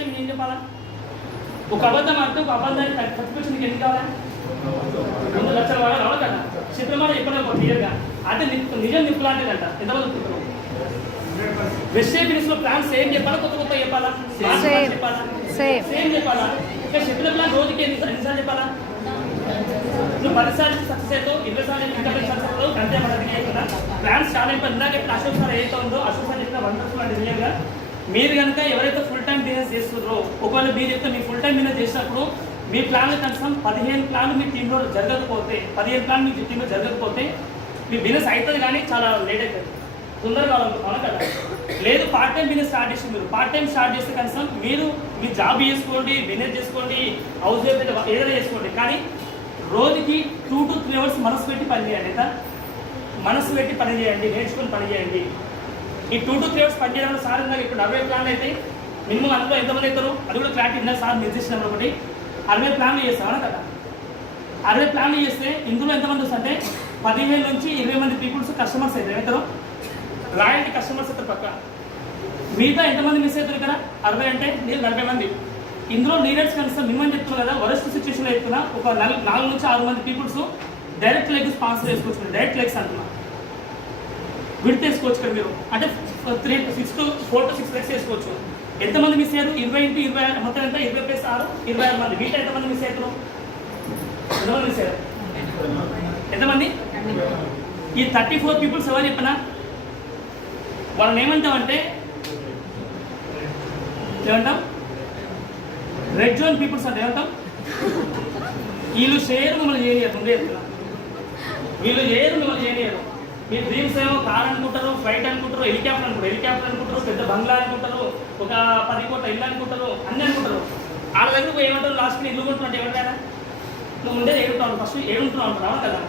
ఏం చెప్పాలా? ఒక అబద్ధం అంటే ఒక అబద్ధాన్ని ఖర్చుకొచ్చి నీకు ఎన్ని కావాలా? 2 లక్షల వాడు రావాలి కదా. చిత్రమాట చెప్పిన క్లియర్గా అంటే నిజం నిప్పు లాంటిదంట. ఎంతమంది ఒప్పుకుంటారు? వెజిటేబుల్స్ లో ప్లాన్ సేమ్ చెప్పాలా, కొత్త చెప్పాలా? చెప్పాలా సేమ్ చెప్పాలా? చెప్పిన ప్లాన్ రోజుకి ఎన్నిసార్లు చెప్పాలా? నువ్వు 10 సార్లు సక్సెస్ అవుతావు, 20 సార్లు ఇంకా సక్సెస్ అవుతావు. అంతే మనకి చేయకుండా ప్లాన్స్ చాలా ఇంపార్టెంట్. ఇందాక అశోక్ సార్ ఏదైతే ఉందో అశోక్ సార్ చెప్పిన వండర్ఫుల్ అంటే రియల్గా మీరు కనుక ఎవరైతే ఫుల్ టైం బిజినెస్ చేస్తున్నారో, ఒకవేళ మీరు చెప్తే మీ ఫుల్ టైం బిజినెస్ చేసినప్పుడు మీ ప్లాన్లు కనీసం 15 ప్లాన్లు మీ టీంలో జరగకపోతే, 15 ప్లాన్లు మీ టీంలో జరగకపోతే మీ బిజినెస్ అవుతుంది కానీ చాలా లేట్ అవుతుంది, తొందరగా అవును కదా. లేదు పార్ట్ టైం బిజినెస్ స్టార్ట్ చేసి మీరు పార్ట్ టైం స్టార్ట్ చేస్తే కనీసం మీరు మీ జాబ్ చేసుకోండి, బిజినెస్ చేసుకోండి, హౌస్ వైఫ్ ఏదైనా చేసుకోండి, కానీ రోజుకి 2 to 3 అవర్స్ మనసు పెట్టి పని చేయండి. ఎంత మనసు పెట్టి పని చేయండి, నేర్చుకుని పని చేయండి. ఈ 2 to 3 అవర్స్ పని చేయడం సార్ ఇందాక ఇప్పుడు 60 ప్లాన్లు అయితే మినిమం అందులో ఎంతమంది అవుతారు అది కూడా క్లారిటీ ఇందా సార్ నిర్దేశించినప్పుడు ఒకటి 60 ప్లాన్లు చేస్తామని కదా. 60 ప్లాన్లు చేస్తే ఇందులో ఎంతమంది వస్తుంటే 15 నుంచి 20 మంది పీపుల్స్ కస్టమర్స్ అవుతారు. అవుతారు రాయల్టీ కస్టమర్స్ అవుతారు పక్క. మిగతా ఎంతమంది మిస్ అవుతారు ఇక్కడ? 60 అంటే నేను 40 మంది. ఇందులో లీడర్స్ కనీసం మినిమం చెప్తున్నారు కదా, వరస్ట్ సిచ్యువేషన్లో చెప్తున్నా ఒక 4 నుంచి 6 మంది పీపుల్స్ డైరెక్ట్ లెగ్ స్పాన్సర్ చేసుకోవచ్చు. డైరెక్ట్ లెగ్స్ అంటున్నా విడితే వేసుకోవచ్చు కదా మీరు, అంటే 4 to 6 లెగ్స్ వేసుకోవచ్చు. ఎంతమంది మిస్ అయ్యారు? 20 into 20 మొత్తం ఎంత? 20 + 6 26 మంది. వీటిలో ఎంతమంది మిస్ అవుతారు? ఎంతమంది మిస్ అయ్యారు? ఎంతమంది? ఈ 34 పీపుల్స్ ఎవరు చెప్పినా వాళ్ళని ఏమంటామంటే ఏమంటాం? రెడ్ జోన్ పీపుల్స్ అంటే ఏమంటాం? వీళ్ళు షేర్ మిమ్మల్ని చేయలేరు. ముందే చెప్తున్నా, వీళ్ళు చేయరు, మిమ్మల్ని చేయలేరు. మీ డ్రీమ్స్ ఏమో కార్ అనుకుంటారు, ఫ్లైట్ అనుకుంటారు, హెలికాప్టర్ అనుకుంటారు, పెద్ద బంగ్లా అనుకుంటారు, ఒక 10 కోట్ల ఇల్లు అనుకుంటారు, అన్నీ అనుకుంటారు. వాళ్ళ దగ్గర ఏమంటారు? లాస్ట్కి ఇల్లు కొంటున్నట్టు ఏమంటారా? నువ్వు ముందే ఏడుంటావు, ఫస్ట్ ఏడుంటున్నావు అంటున్నావు కదా,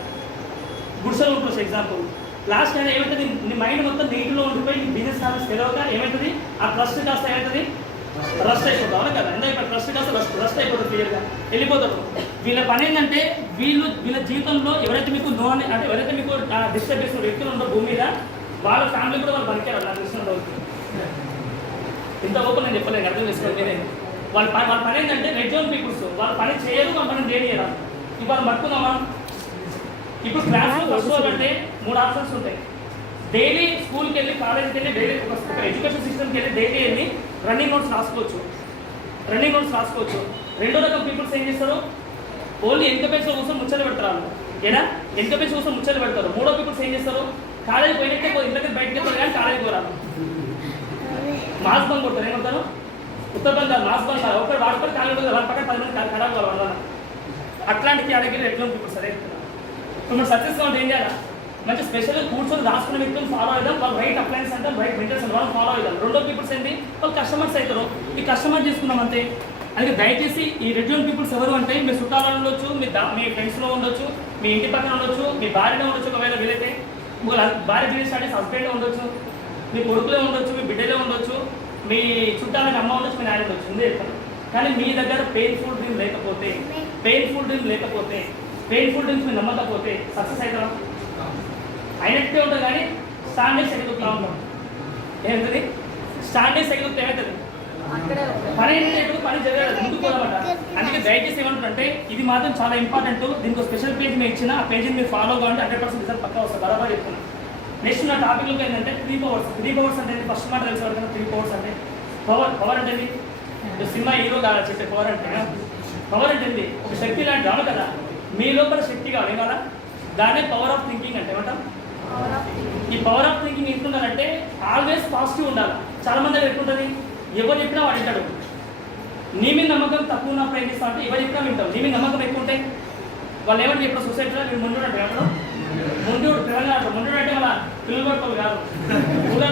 గుడిసెలు ఉంటున్నావు ఎగ్జాంపుల్. లాస్ట్ అయినా ఏమవుతుంది? నీ మైండ్ మొత్తం నీటిలో ఉండిపోయి నీ బిజినెస్ నాలెడ్జ్ తెలియక ఏమవుతుంది? ఆ ట్రస్ట్ కాస్త ఏమవుతుంది? రస్ట్ అయిపోతావు అవునా కదా. ఎందుకంటే ఇప్పుడు ట్రస్ట్ కాస్త రస్ట్ అయిపోతుంది, క్లియర్గా వెళ్ళిపోతారు. వీళ్ళ పని ఏంటంటే వీళ్ళ జీవితంలో ఎవరైతే మీకు అంటే ఎవరైతే మీకు డిస్టర్బ్ చేసిన వ్యక్తులు ఉండో భూమి మీద వాళ్ళ ఫ్యామిలీ కూడా వాళ్ళు పనికారు. నాకు తెలిసిన ఇంత ఓపెన్ నేను చెప్పలేను, అర్థం చేసుకోవాలి మీరే. వాళ్ళ పని ఏంటంటే రెడ్ జోన్ పీపుల్స్ వాళ్ళ పని చేయరు, మన పని చేయరా. ఇవాళ పట్టుకుందామా? ఇప్పుడు క్లాస్లో ఫస్ట్ అంటే 3 ఆప్షన్స్ ఉంటాయి. డైలీ స్కూల్కి వెళ్ళి, కాలేజ్కి వెళ్ళి, డైలీ ఒక ఎడ్యుకేషన్ సిస్టమ్కి వెళ్ళి డైలీ వెళ్ళి రన్నింగ్ నోట్స్ రాసుకోవచ్చు. రెండో రకం పీపుల్స్ ఏం చేస్తారు? ఓన్లీ వెనక పేజ్లో కోసం ముచ్చలు పెడతారు. ఏనా వెనక పేజ్ కోసం ముచ్చలు పెడతారు. మూడో పీపుల్స్ ఏం చేస్తారు? కాలేజీ పోయినట్టే ఇంట్లోకి బయటకి వెళ్తారు కానీ కాలేజీకి పోరారు. మాస్ బంక్ కొడతారు. ఏమంటారు? ఉత్తర బంగారు మాస్ బంక్ కాదు, ఒకటి వాడుకొని కాలేజీ పోతారు, వాళ్ళ పక్కన 10 మంది ఖరాబ్ కావాలి. అట్లాంటి కేటగిరీ రెడ్ జోన్ పీపుల్స్. సరే ఇప్పుడు మనం సక్సెస్ కావాలి ఏం చేయాలి? మంచి స్పెషల్గా కూర్చొని రాసుకున్న వ్యక్తులు ఫాలో అవుదాం. వాళ్ళు రైట్ అప్లయన్స్ అంటే రైట్ మెంటర్స్ అంటే వాళ్ళు ఫాలో అవుదాం. రెండో పీపుల్స్ ఏంటి? వాళ్ళు కస్టమర్స్ అవుతారు. ఈ కస్టమర్ చేసుకున్నాం అంతే. అందుకే దయచేసి ఈ రెడ్ జోన్ పీపుల్స్ ఎవరు అంటే మీ చుట్టాలలో ఉండొచ్చు, మీ ఫ్రెండ్స్లో ఉండొచ్చు, మీ ఇంటి పక్కన ఉండొచ్చు, మీ భార్యలో ఉండొచ్చు, ఒకవేళ వీలైతే భార్య బిజినెస్ స్టార్ట్ హస్బెండ్లో ఉండొచ్చు, మీ కొడుకులే ఉండొచ్చు, మీ బిడ్డలే ఉండొచ్చు, మీ చుట్టాలని అమ్మ ఉండొచ్చు, మీ నాయన ఉండొచ్చు. ఉందే చెప్తాను. కానీ మీ దగ్గర పెయిన్ఫుల్ డ్రీమ్ లేకపోతే పెయిన్ఫుల్ డ్రీమ్స్ మీరు నమ్మకపోతే సక్సెస్ అవుతారా? అయినట్టే ఉంటుంది కానీ స్టాండర్డ్స్ ఎగురుతూ ఉంటాం. ఏమవుతుంది? స్టాండర్డ్స్ ఎగురుతూ ఏమవుతుంది? పని జరగదు, ముందుకు పోదన్నమాట. అందుకే దయచేసి ఏమంటారంటే ఇది మాత్రం చాలా ఇంపార్టెంట్. దీనికి స్పెషల్ పేజ్ మేము ఇచ్చిన ఆ పేజీని మీరు ఫాలో కావాలంటే 100% రిజల్ట్ పక్కా వస్తుంది. బరాబర్ చెప్తున్నాను. నెక్స్ట్ నా టాపిక్లోకి ఏంటంటే 3 పవర్స్. 3 పవర్స్ అంటే ఫస్ట్ మాట తెలిసి పడుతుంది. 3 పవర్స్ అంటే పవర్ అంటే సినిమా హీరో కాదు చెప్పే పవర్ అంటే ఒక శక్తి లాంటి రావు కదా. మీ లోపల శక్తి కావాలి కదా, దాన్నే పవర్ ఆఫ్ థింకింగ్ అంటే. ఏమంటాం? ఈ పవర్ ఆఫ్ థింకింగ్ ఎంతుండాలంటే ఆల్వేస్ పాజిటివ్ ఉండాలి. చాలా మంది దగ్గర ఎట్లుంటుంది? ఎవరు చెప్పినా వాడు వింటాడు. నీ మీద నమ్మకం తక్కువ ఉన్నప్పుడు ఏం చేస్తావు అంటే ఎవరు చెప్పినా వింటావు. నీ మీద నమ్మకం ఎక్కువ ఉంటే వాళ్ళు ఏమంటే ఇప్పుడు సొసైటీలో మీరు ముందు అంటే ముందు తెలంగాణ ముందు అంటే వాళ్ళ పిల్లలు పట్టుకోవాలి కాదు, ఊళ్ళో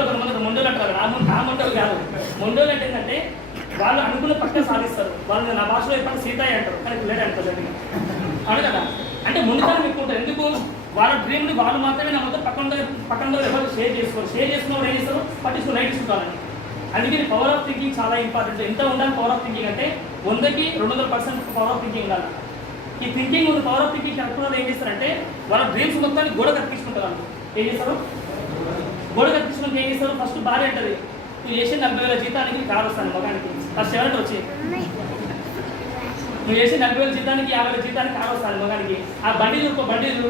ముందు అంటారు. ఆ ముండలు కాదు. ముందు అంటే ఏంటంటే వాళ్ళు అనుకున్న పక్కన సాధిస్తారు. వాళ్ళు నా భాషలో ఎప్పుడు సీతాయి అంటారు, కానీ పిల్లడే అంటారు గట్టిగా అవును కదా. అంటే ముందుగానే ఎక్కువ ఉంటుంది. ఎందుకు? వాళ్ళ డ్రీమ్ని వాళ్ళు మాత్రమే నమ్ముతారు. పక్కన ఎవరు షేర్ చేసుకున్నప్పుడు ఏం చేస్తారు? పట్టించుకుని లైట్ ఇస్తుంటారని. అందుకే పవర్ ఆఫ్ థింకింగ్ చాలా ఇంపార్టెంట్. ఎంత ఉండాలి పవర్ ఆఫ్ థింకింగ్ అంటే 100కి 200% పవర్ ఆఫ్ థింకింగ్ ఉండాలి. ఈ థింకింగ్ ఉంది. పవర్ ఆఫ్ థింకింగ్ కనుక్కున్నది ఏం చేస్తారంటే వాళ్ళ డ్రీమ్స్ మొత్తాన్ని గోడ కట్టించుకుంటారు. వాళ్ళు ఏం చేస్తారు? గోడ కట్టించుకుని ఏం చేస్తారు? ఫస్ట్ భార్య అంటది, నువ్వు చేసే 40,000 జీతానికి కారు వస్తాను మగానికి, ఫస్ట్ ఎవరంటే వచ్చి నువ్వు చేసి 40,000 జీతానికి 50,000 జీతానికి కావస్తాను మగానికి. ఆ బండి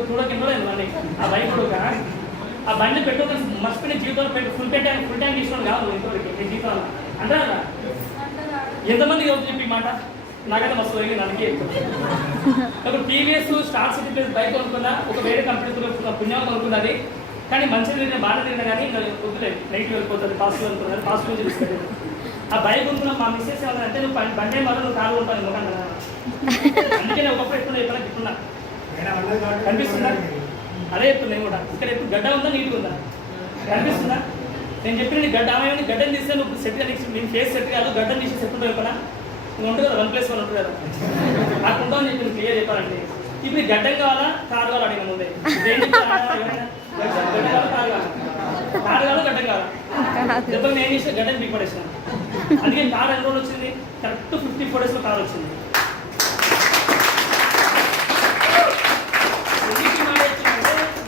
చూడకిందో లేదు బండి, ఆ బైక్ కూడా ఆ బండి పెట్రోల్ మర్చిపోయిన జీవితంలో ఫుల్ ట్యాంక్ తీసుకోవడం కాదు ఇంతవరకు నీ జీవితంలో అంటారా? ఎంతమంది ఎవరు చెప్పి మాట నాకైతే మస్తు పోయి ನನಗೆ ఒక TVS star city place bike కొనుక్కున్నా, ఒక వేరే కంపెనీతో పుణ్యం కొనుక్కున్నది. కానీ మంచిగా తిరిగిన బాగా తిరిగినా కానీ వద్దులేదు, నెగిటివ్ వెళ్ళిపోతుంది, పాజిటివ్ వెళ్ళిపోతుంది, పాజిటివ్ నుంచి తీసుకెళ్ళి ఆ బైక్ కొనుక్కున్నా. మా మిస్సెస్ ఏమన్నా నువ్వు బండి మాత్రం నువ్వు కారు ఉంటాను మొక్క. అందుకే నేను ఒకప్పుడు ఎప్పుడు ఎప్పుడైనా చెప్తున్నా కనిపిస్తుందా? అదే చెప్తున్నా నేను కూడా. ఇక్కడ ఎప్పుడు గడ్డ ఉందా నీట్గా ఉందా కనిపిస్తుందా? నేను చెప్పిన నీ గడ్డ ఆమె గడ్డని తీస్తే నువ్వు సెట్ నేను ఫేస్ సెట్ కాదు, గడ్డని తీసి సెట్ ఉంటావు కదా. నువ్వు ఉంటుంది కదా 1+1 ఉంటుంది కదా, నాకు ఉంటుందని చెప్పి నేను క్లియర్ చెప్పాలంటే. ఇప్పుడు గడ్డం కావాలా కారు కావాలా అడిగిన ముందే గడ్డ కావాలా కారు కావాలా గడ్డం కావాలా? దెబ్బకి నేను చేసిన గడ్డని బిగ్ పడేసిన. అందుకే కారు ఎన్ని రోజులు వచ్చింది? కరెక్ట్ 54 days కారు వచ్చింది.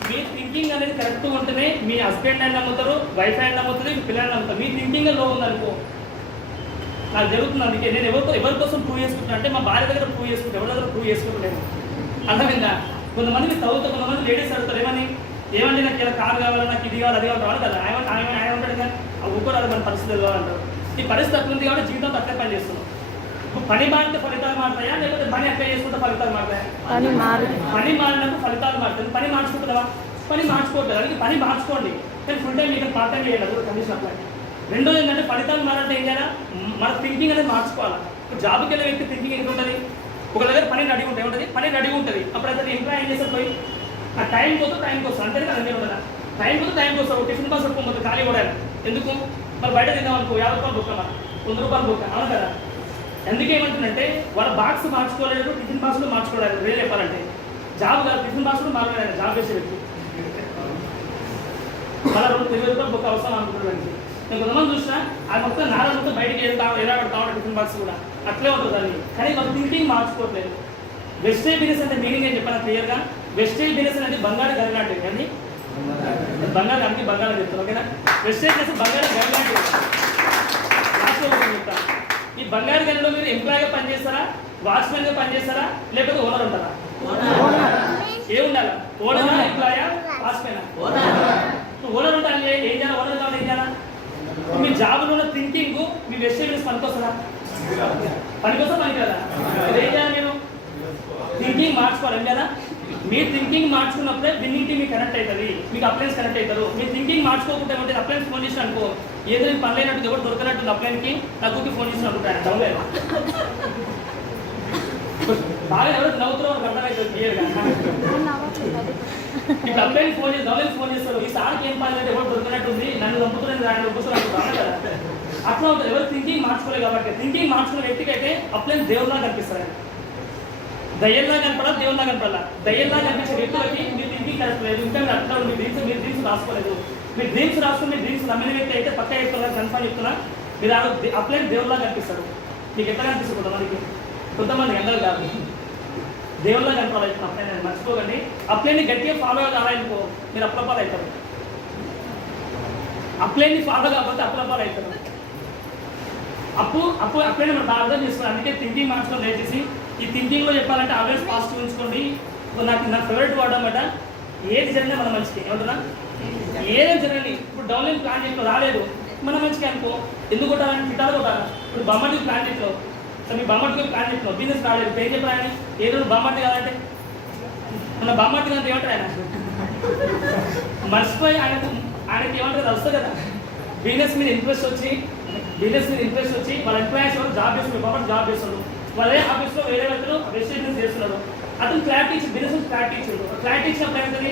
మీ థింకింగ్ అనేది కరెక్ట్గా ఉంటేనే మీ హస్బెండ్ అయినా నమ్ముతారు, వైఫ్ అయినా నమ్ముతుంది, మీ పిల్లలు నమ్ముతారు. మీ థింకింగ్ లో ఉందనుకో నాకు జరుగుతుంది. అందుకే నేను ఎవరి కోసం ప్రూవ్ చేసుకుంటున్నా అంటే మా భార్య దగ్గర ప్రూవ్ చేసుకుంటాను, ఎవరి దగ్గర ప్రూవ్ చేసుకుంటలేను. అర్థమైందా? కొంతమంది చదువుతా, కొంతమంది లేడీస్ అడుగుతారు ఏమంటే నాకు ఇలా కారు కావాలి, నాకు ఇది కావాలి, అది కావాలి కదా. ఆయన ఉంటాడు కదా, ఆ ఊరుకోరాదు మన పరిస్థితులు కావాలంటారు. ఈ పరిస్థితి అట్లుంది కాబట్టి జీవితం అట్లే పని చేస్తున్నాం. పని మారితే ఫలితాలు మారుతాయా, లేకపోతే పని అట్లా చేసుకుంటే ఫలితాలు మారుతాయా? పని మారినప్పుడు ఫలితాలు మారుతుంది. పని మార్చుకుంటావా? పని మార్చుకోవట్లేదు. అందుకే పని మార్చుకోండి, కానీ ఫుల్ టైం మీకు పార్ట్ టైం చేయాలి. అది కండిషన్ అప్లై. రెండోది ఏంటంటే ఫలితాలు మారంటే ఏం చేయాలా? మన థింకింగ్ అనేది మార్చుకోవాలి. ఇప్పుడు జాబ్కి వెళ్ళే వ్యక్తి థింకింగ్ ఎంత ఉంటుంది? ఒక దగ్గర పని రెడీ ఉంటుంది, ఏముంటుంది? పని రెడీ ఉంటుంది. అప్పుడు అతను ఎంప్లాయ్ ఏం చేస్తారు? పోయి ఆ టైం కోసం అంతే కదా. అంతే ఉండదా? టైం కోసం టిఫిన్ బాక్స్ పెట్టుకోకపోతే ఖాళీ కూడా ఎందుకు? మరి బయట తిందాం అనుకో 50 రూపాయలు బుక్క, 100 రూపాయలు బుక్క, అవును కదా. ఎందుకేమంటుందంటే వాళ్ళ బాక్స్ మార్చుకోలేదు, టిఫిన్ బాక్స్లో మార్చుకోలేదు. వేరే చెప్పాలంటే జాబ్ కాదు, టిఫిన్ బాక్స్లో మారలేదు. జాబ్ చేసే వ్యక్తి మళ్ళీ 20 రూపాయలు బుక్ అవసరం అనుకుంటున్నాను. నేను కొంతమంది చూసినా అది మొత్తం నాలుగు బయటికి ఎలా పెడతా ఉంటాడు టిఫిన్ బాక్స్ కూడా అట్లే ఉంటుంది అది. కానీ వాళ్ళ థింకింగ్ మార్చుకోవట్లేదు. వెస్టేజ్ బిజినెస్ అంటే మీనింగ్ ఏం చెప్పాను క్లియర్గా? వెస్టేజ్ బిజినెస్ అనేది బంగారు గరి లాంటిది. కానీ బంగారు అందుకే బంగారం చెప్తాను, ఓకేనా? వెస్టేజ్ బిజినెస్ బంగారు గరి లాంటిది. లాస్ట్లో చెప్తాను. ఈ బంగారు గనిలో మీరు ఎంప్లాయ్గా పనిచేస్తారా, వాచ్మెన్గా పనిచేస్తారా, లేకపోతే ఓనర్ ఉంటారా? ఏ ఉండాలా? ఓనరా, ఎంప్లాయా, వాచ్మెనా? ఓనర్ ఉంటాను. ఏం చేయాలి? ఓనర్ కావాలి ఏం చేయాలా? మీ జాబ్లో ఉన్న థింకింగ్ మీ వెస్టేజ్ బిజినెస్ పనికొస్తుందా? పనికొస్తా పని కదా. ఏం చేయాలి? మీరు థింకింగ్ మార్చుకోవాలి. ఏం కదా? మీ థింకింగ్ మార్చుకున్నప్పుడే విన్నింగ్ టీమ్ మీకు కనెక్ట్ అవుతుంది, మీకు అప్లయన్స్ కనెక్ట్ అవుతారు. మీ థింకింగ్ మార్చుకోకుండా ఏమంటే అప్లయన్స్ ఫోన్ చేసిన అనుకో, ఏదో పని లేనట్టు ఎవరు దొరకనట్టు అప్లయన్కి నాకు ఫోన్ చేసిన అనుకుంటాను. డౌన్లేదు బాగా ఎవరు నవ్వుతున్నా వాళ్ళకి అర్థమవుతుంది క్లియర్గా. ఇప్పుడు అప్లయన్ ఫోన్ చేసి డౌన్లైన్ ఫోన్ చేస్తారు, ఈ సార్కి ఏం పని అంటే ఎవరు దొరకనట్టుంది, నన్ను చంపుతున్నాను దాన్ని ఒప్పుకొని అనుకుంటాను కదా. అట్లా ఉంటుంది. ఎవరు థింకింగ్ మార్చుకోలేదు కాబట్టి. థింకింగ్ మార్చుకున్న వ్యక్తికి అయితే అప్లయన్స్ దేవుళ్ళ కనిపిస్తారు. దయ్యంగా కనపడాలి, దేవుళ్ళ కనపడాల. దయ్యంగా కనిపించే వ్యక్తులకి మీ థింకింగ్ కరెక్ట్ లేదు, ఇంకా మీరు అట్లా మీ డ్రీమ్స్ రాసుకోలేదు. మీ డ్రీమ్స్ రాసుకుని మీ డ్రీమ్స్ నమ్మిన వ్యక్తి అయితే పక్క చెప్తున్నా, కన్ఫర్మ్ చెప్తున్నా, మీరు అప్లైన్ దేవుళ్ళ కనిపిస్తారు. మీకు ఎట్లా కనిపిస్తుంది? కొంతమంది ఎందరు కాదు, దేవుళ్ళ కనపడాలి. అప్లైన్ మర్చిపోకండి. అప్లైన్ని గట్టిగా ఫాలో కావాలనుకో మీరు అప్లపాలు అవుతారు. అప్లైన్ని ఫాలో కాకపోతే అప్లపాలు అవుతారు. అప్లైన్ మనం బాగా అర్థం చేసుకోవాలి. అందుకే థింకింగ్ మార్చుకొని దయచేసి ఈ థింకింగ్లో చెప్పాలంటే ఆల్వేస్ పాజిటివ్ ఉంచుకోండి. నా ఫేవరెట్ వర్డ్ అన్నమాట, ఏది జరిగినా మన మంచికి. ఏమంటున్నా? ఏదేం జరగండి. ఇప్పుడు డౌన్లైన్ ప్లాన్ చేతిలో రాలేదు, మన మంచికి అనుకో. ఎందుకు కొట్టాలని తిట్టాలి కొట్టాలి. ఇప్పుడు బొమ్మటి ప్లాన్ చేతిలో మీ బొమ్మటికి ప్లాన్ చేతిలో బిజినెస్ రాలేదు, ఏం చెప్పాలని? ఏదో బొమ్మటి కాదంటే మన బొమ్మటి అంటే ఏమంటారు? ఆయన మర్చిపోయి ఆయనకి ఏమంటారు వస్తుంది కదా. బిజినెస్ మీద ఇంట్రెస్ట్ వచ్చి వాళ్ళ ఎంప్లాయీస్ ఎవరు జాబ్ చేస్తున్నారు, బొమ్మటి జాబ్ చేస్తున్నారు. వాళ్ళే ఆఫీస్లో వేరే వ్యక్తులు బిజినెస్ చేస్తున్నారు. అతను క్లారిటీ ఇచ్చి బిజినెస్ క్లారిటీ ఇచ్చాడు. క్లారిటీ ఇచ్చినప్పుడు ఏమవుతుంది?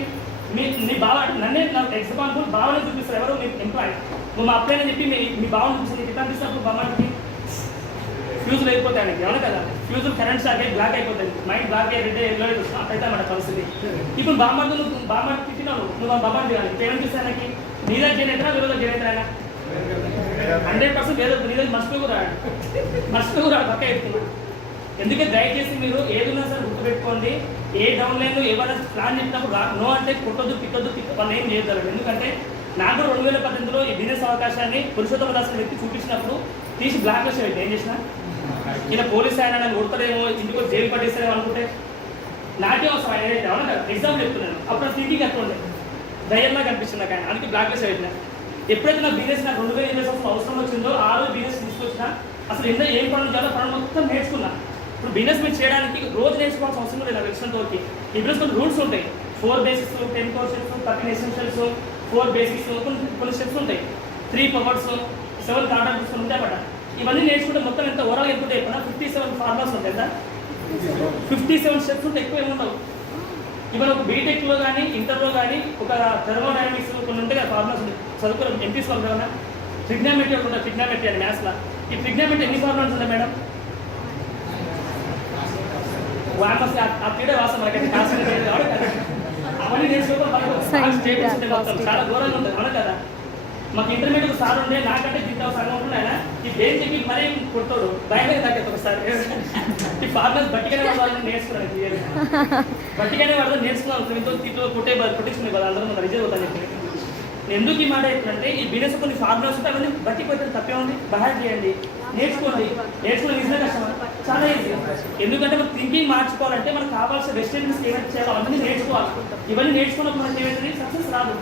మీ బావ నన్నే నాకు ఎగ్జాంపుల్ భావన చూపిస్తారు. ఎవరు? మీ ఎంప్లాయీ. నువ్వు మా అప్లైన్ అని చెప్పి మీ భావన చూపిస్తుంది. ఎట్లా అనిపిస్తున్నప్పుడు బొమ్మకి ఫ్యూజులు అయిపోతాయి. ఆయనకి అవును కదా. ఫ్యూజులు కరెంట్ షాక్ అయ్యి బ్లాక్ అయిపోతుంది. మైండ్ బ్లాక్ అయ్యి రెడ్డి ఎల్లో అట్లయితే మన పరిస్థితి. ఇప్పుడు బామ్మర్దు నువ్వు బామ్మర్ది తిట్టినావు, నువ్వు బామ్మర్ది కానీ ఏమనిపిస్తుంది? ఆయనకి నీ దగ్గర జనరేతరా వేరే జనరేతరా? ఆయన 100% వేరే నీ దగ్గర మర్చిపోయి పక్క చెప్తున్నా. ఎందుకే దయచేసి మీరు ఏదైనా సరే గుర్తుపెట్టుకోండి. ఏ డౌన్లైన్లో ఏమైనా ప్లాన్ చెప్పినప్పుడు నో అంటే కొట్టొద్దు, తిట్టొద్దు, వాళ్ళు ఏం చేయగలరు. ఎందుకంటే నాకు 2018లో ఈ బిజినెస్ అవకాశాన్ని పురుషోత్తమ దాస్ వ్యక్తి చూపించినప్పుడు తీసి బ్లాక్ లిస్ట్ పెట్టి ఏం చేసిన ఇలా పోలీస్ ఆయన నన్ను కొడతాడేమో ఇంటికి వచ్చి జైలు పట్టేస్తారేమో అనుకుంటే నాకే అవసరం ఆయన ఏదైతే అవునా కదా ఎగ్జాంపుల్ చెప్తున్నాను అప్పుడు థింకింగ్ ఎట్లా ఉండే ధైర్యంగా కనిపిస్తుంది నాకు ఆయన అందుకే బ్లాక్ లిస్ట్ పెట్టిన ఎప్పుడైతే నా బిజినెస్ నాకు 2020 సంవత్సరం అవసరం వచ్చిందో ఆ రోజు బిజినెస్ తీసుకొచ్చిన అసలు ఎంత ఏం పనులు చేయాలో పనులు మొత్తం నేర్చుకున్నా ఇప్పుడు బిజినెస్ మీరు చేయడానికి రోజు నేర్చుకోవాల్సిన అవసరం లేదు నాకు తెలిసినంత వరకు ఈ బిజినెస్ కొన్ని రూల్స్ ఉంటాయి 4 బేసిక్స్ 10 కోర్సెస్ 13 ఎసెన్షియల్స్ 4 బేసిక్స్ కొన్ని స్టెప్స్ ఉంటాయి 3 పవర్స్ 7 కాంటాక్ట్స్ ఉంటాయి అన్నమాట ఇవన్నీ నేర్చుకుంటే మొత్తం ఎంత ఓవరాల్ ఎంత ఉంటాయి 57 ఫార్ములాస్ ఉంటాయి కదా 57 స్టెప్స్ ఉంటే ఎక్కువ ఏముండవు ఇవాళ ఒక బీటెక్లో కానీ ఇంటర్లో కానీ ఒక థర్మోడైనమిక్స్ కొన్ని ఉంటాయి కదా ఫార్ములాస్ చదువుకున్న ఎంపీస్ వాళ్ళు కదా ట్రిగ్నామెట్రీ ఒకటి ఉంటుంది ట్రిగ్నామెట్రీ అని మ్యాథ్స్లో ఈ ట్రిగ్నామెట్రీ ఎన్ని ఫార్ములాస్ ఉంటాయి మేడం ఆ తీడే వాసం మనకి అవన్నీ నేర్చుకోవడం చాలా ఘోరంగా ఉంటుంది అవును కదా మాకు ఇంటర్మీడియట్ సార్ ఉండే నాకంటే జీతం సగం ఉంటుంది ఆయన ఈ పేరు చెప్పి మరీ కొడతాడు భయంగా తగ్గదు ఒకసారి ఈ ఫార్మర్స్ బట్టిగానే వాళ్ళని నేర్చుకున్నాను క్లియర్గా బట్టిగానే వాళ్ళని నేర్చుకున్నాను ఎంతో తిట్లో కొట్టించుకునే కదా అందరూ మన రిజర్వ్ అవుతాను చెప్పి నేను ఎందుకు ఈ మాట ఏంటంటే ఈ బిజినెస్ కొన్ని ఫార్ములాస్ ఉంటే అవన్నీ బట్టి పెట్టడం తప్పే ఉంది బహార్ చేయండి నేర్చుకోండి నేర్చుకుని ఈజీగా కష్టం చాలా ఈజీ ఎందుకంటే మనం థింకింగ్ మార్చుకోవాలంటే మనకు కావాల్సిన రెస్టారెంట్స్ ఏమైనా చేయాలో అవన్నీ నేర్చుకోవాలి ఇవన్నీ నేర్చుకున్నప్పుడు మనకి ఏమైతుంది సక్సెస్ రాదు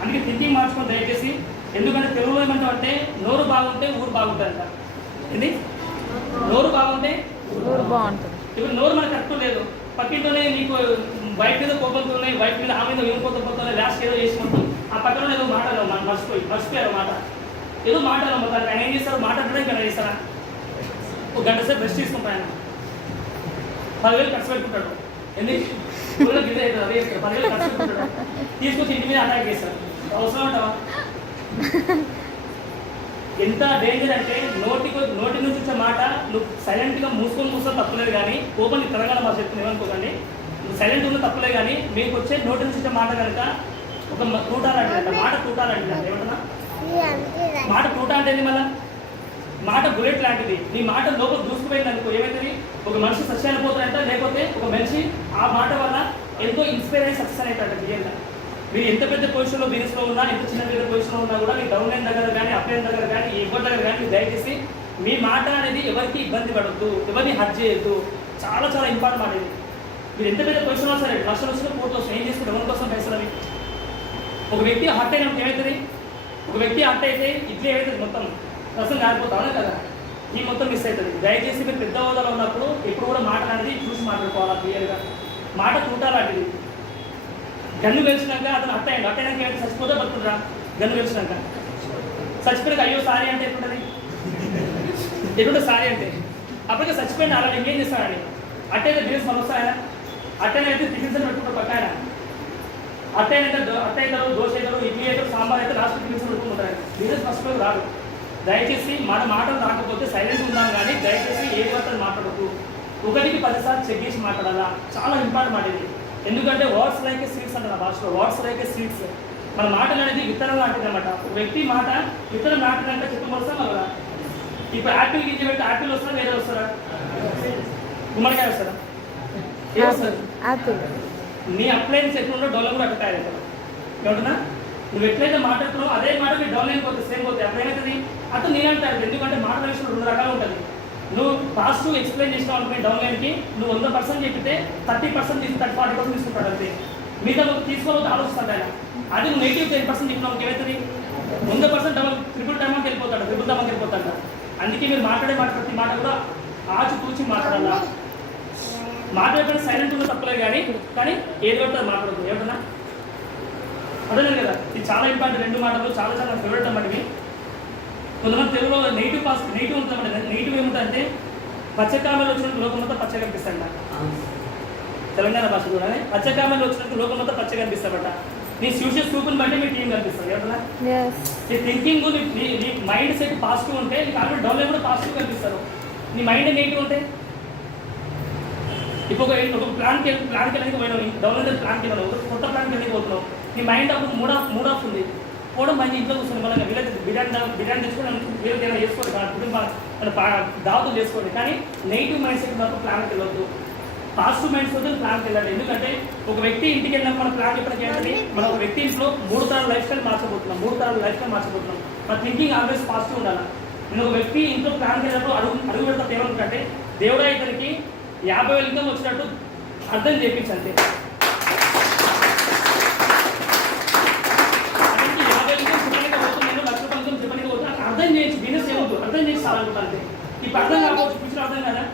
అందుకే థింకింగ్ మార్చుకొని దయచేసి ఎందుకంటే తెలుగులో ఏమంటాం అంటే నోరు బాగుంటే ఊరు బాగుంటుందంట ఇది నోరు బాగుంటే ఊరు బాగుంటుంది ఇప్పుడు నోరు మనకు కరెక్ట్ లేదు పక్కింటోనే నీకు వైఫ్ మీద కోపంతోనే వైఫ్ మీద ఆమె మీద వినుకోకపోతే లాస్ట్ ఏదో చేసుకుంటాం ఆ పక్కన ఏదో మాటలు మనం మర్చిపోయారు మాట ఏదో మాటలు మొత్తానికి ఆయన ఏం చేస్తారు మాట్లాడడానికి ఆయన చేస్తారా ఒక గంట సేపు రెస్ట్ తీసుకుంటారు ఆయన 10,000 ఖర్చు పెట్టుకుంటాడు ఎందుకు ఊళ్ళో గిజ అవుతుంది అదే చేస్తారు 10,000 ఖర్చు పెట్టుకుంటాడు తీసుకొచ్చి ఇంటి మీద అటాక్ చేస్తారు అవసరం అంటావా ఎంత డేంజర్ అంటే నోటి నుంచి వచ్చే మాట నువ్వు సైలెంట్గా మూసుకొని తప్పలేదు కానీ కోపం నీ తెలంగాణ భాష చెప్తుంది ఏమనుకోకండి నువ్వు సైలెంట్ ఉన్న తప్పలేదు కానీ మీకు వచ్చే నోటి నుంచి వచ్చే మాట కనుక ఒక తూటాలంటే మాట తూటాలంటే ఏమంటున్నా మాట తూట అంటే మళ్ళీ మాట బుల్లెట్ లాంటిది నీ మాట లోపల దూసుకుపోయింది అనుకో ఏమవుతుంది ఒక మనిషి సస్యాన్ని పోతాడంట లేకపోతే ఒక మనిషి ఆ మాట వల్ల ఎంతో ఇన్స్పైర్ అయ్యి సక్సెస్ అవుతాడు క్లియర్గా మీరు ఎంత పెద్ద పొజిషన్లో బిజినెస్లో ఉన్నా ఎంత చిన్న పెద్ద పొజిషన్లో ఉన్నా కూడా మీ డౌన్ లైన్ దగ్గర కానీ అప్ లైన్ దగ్గర కానీ ఎవరి దగ్గర కానీ మీరు దయచేసి మీ మాట అనేది ఎవరికి ఇబ్బంది పడద్దు ఎవరిని హర్ట్ చేయొద్దు చాలా చాలా ఇంపార్టెంట్ మాట ఇది మీరు ఎంత పెద్ద పొజిషన్లో సరే లక్షలు వచ్చిన కోర్టు ఏం చేసుకుంటే ఎవరి కోసం పైసలు అవి ఒక వ్యక్తి హర్ట్ అయినప్పుడు ఏమవుతుంది ఒక వ్యక్తి హర్ట్ అయితే ఇట్లే ఏమవుతుంది మొత్తం రసం కారిపోతాను కదా ఈ మొత్తం మిస్ అవుతుంది దయచేసి మీరు పెద్ద హోదాలో ఉన్నప్పుడు ఎప్పుడు కూడా మాట అనేది చూసి మాట్లాడుకోవాలి క్లియర్గా మాట తూటాలాంటిది గన్ను వెలిసినాక అతను అట్టయినాక ఏమైతే చచ్చిపోతే బతుకుంటారా గన్ను వెలిసినాక చచ్చిపోయినాక అయ్యో సారీ అంటే ఎప్పుడు సారీ అంటే అప్పటికే చచ్చిపోయిన అలా ఇంకేం చేస్తాడని అట్టయితే బిజినెస్ మనం వస్తాయన అట్టైనా అయితే టిఫిన్స్ పెట్టుకుంటారు పక్క ఆయన అట్టయితే దోశ అవుతారు ఇడ్లీ అవుతారు సాంబార్ అయితే లాస్ట్ టిఫిన్స్ పెట్టుకుంటారు బిజినెస్ ఫస్ట్ రాదు దయచేసి మన మాటలు రాకపోతే సైలెంట్ ఉన్నాం కానీ దయచేసి ఏ వర్తలు మాట్లాడద్దు 1కి 10 సార్లు చెక్ చేసి మాట్లాడాలా చాలా ఇంపార్టెంట్ మాట ఇది ఎందుకంటే వర్డ్స్ లైక్ సీడ్స్ అంటారు నా భాషలో వర్డ్స్ లైక్ సీడ్స్ మన మాటలు అనేది విత్తనం లాంటిది అనమాట ఒక వ్యక్తి మాట విత్తనం నాటినంటే చెప్పమొస్తాం కదా ఇప్పుడు యాపిల్ గింజ పెడితే యాపిల్ వస్తారా వేరే వస్తారా గుమ్మడికాయ వస్తారా ఏ వస్తారు నీ అప్లయన్స్ ఎట్లుండో డెవలప్ కూడా అట్లా తయారవుతారు ఏమంటున్నా నువ్వు ఎట్లయితే మాట్లాడుతున్నావు అదే మాట మీరు డౌన్ లైన్ పోతే సేమ్ పోతే అట్లయినది అతను నేను అంటారు ఎందుకంటే మాటల విషయంలో 2 రకాలు ఉంటుంది నువ్వు పాజిటివ్ ఎక్స్ప్లెయిన్ చేసినావు అనుకునే డౌన్ లైన్కి నువ్వు 100% చెప్పితే 30% తీసి 40% తీసుకుంటాడు అంతే మీద నువ్వు తీసుకోవాలి ఆలోచిస్తాడు ఆయన అది నువ్వు నెగిటివ్ 10% చెప్పినావు ఏమవుతుంది 100% ట్రిపుల్ టైమాకి వెళ్ళిపోతాడు అందుకే మీరు మాట్లాడే మాట ప్రతి మాట కూడా ఆచితూచి మాట్లాడాలా మాట్లాడకుండా సైలెంట్ ఉన్న తప్పలేదు కానీ ఏది పడితే అది మాట్లాడదు ఏమంటున్నా అదే కదా ఇది చాలా ఇంపార్టెంట్ 2 మాటలు చాలా చాలా ఫేవరెట్ అన్నమాట ఇవి కొంతమంది తెలుగులో నెగిటివ్ ఉంటుందన్నమాట నెగిటివ్ ఏముంటుందంటే పచ్చకామలు వచ్చినట్టు లోకమంతా పచ్చ కనిపిస్తాడ తెలంగాణ భాష కూడా పచ్చకామలు వచ్చినట్టు లోకమంతా పచ్చ కనిపిస్తాడట నీ ఫ్యూచర్ చూపుని బట్టి మీ టీం కనిపిస్తుంది ఏమంటున్నా నీ థింకింగ్ నీ మైండ్ సెట్ పాజిటివ్ ఉంటే నీకు ఆల్రెడీ డౌన్ లైన్ కూడా పాజిటివ్ కనిపిస్తారు నీ మైండ్ నెగిటివ్ ఉంటే ఇప్పుడు ఒక ప్లాన్కి వెళ్ళి పోయినావు డౌన్ లైన్ ప్లాన్కి వెళ్ళావు కొత్త ప్లాన్కి వెళ్ళి పోతున్నావు నీ మైండ్ అప్పుడు మూడ్ ఆఫ్ ఉంది పోవడం మంచి ఇంట్లో కూర్చొని మళ్ళీ వీళ్ళకి బిర్యానీ తెచ్చుకొని వీళ్ళకి ఏమైనా చేసుకోండి కుటుంబ దావతులు చేసుకోండి కానీ నెగిటివ్ మైండ్ సెట్ మాత్రం ప్లాన్కి వెళ్ళొద్దు పాజిటివ్ మైండ్ సెట్ ప్లాన్కి వెళ్ళాలి ఎందుకంటే ఒక వ్యక్తి ఇంటికి వెళ్ళినప్పుడు మన ప్లాన్ ఎప్పటికీ ఏంటంటే మనం ఒక వ్యక్తి ఇంట్లో 3 తరాల లైఫ్ స్టైల్ మార్చబోతున్నాం మన థింకింగ్ ఆల్వేస్ పాజిటివ్ ఉండాలి నేను ఒక వ్యక్తి ఇంట్లో ప్లాన్ చేసినప్పుడు అడుగు పెడతా ఏమనుకుంటే దేవుడా ఇతనికి 50,000 ఇన్కమ్ వచ్చినట్టు అర్థం చేయించంతే. అతనికి 50,000 ఇన్కమ్ చెప్పడానికి పోతుంది, నేను 1,00,000 రూపాయలు ఇన్కమ్ చెప్పడానికి పోతున్నా, అర్థం చేయొచ్చు. బిజినెస్ ఏమవుతుంది అర్థం చేసి చాలనుకుంటాను. ఇప్పుడు అర్థం కాకపోవచ్చు, ఫ్యూచర్ అర్థం కదా.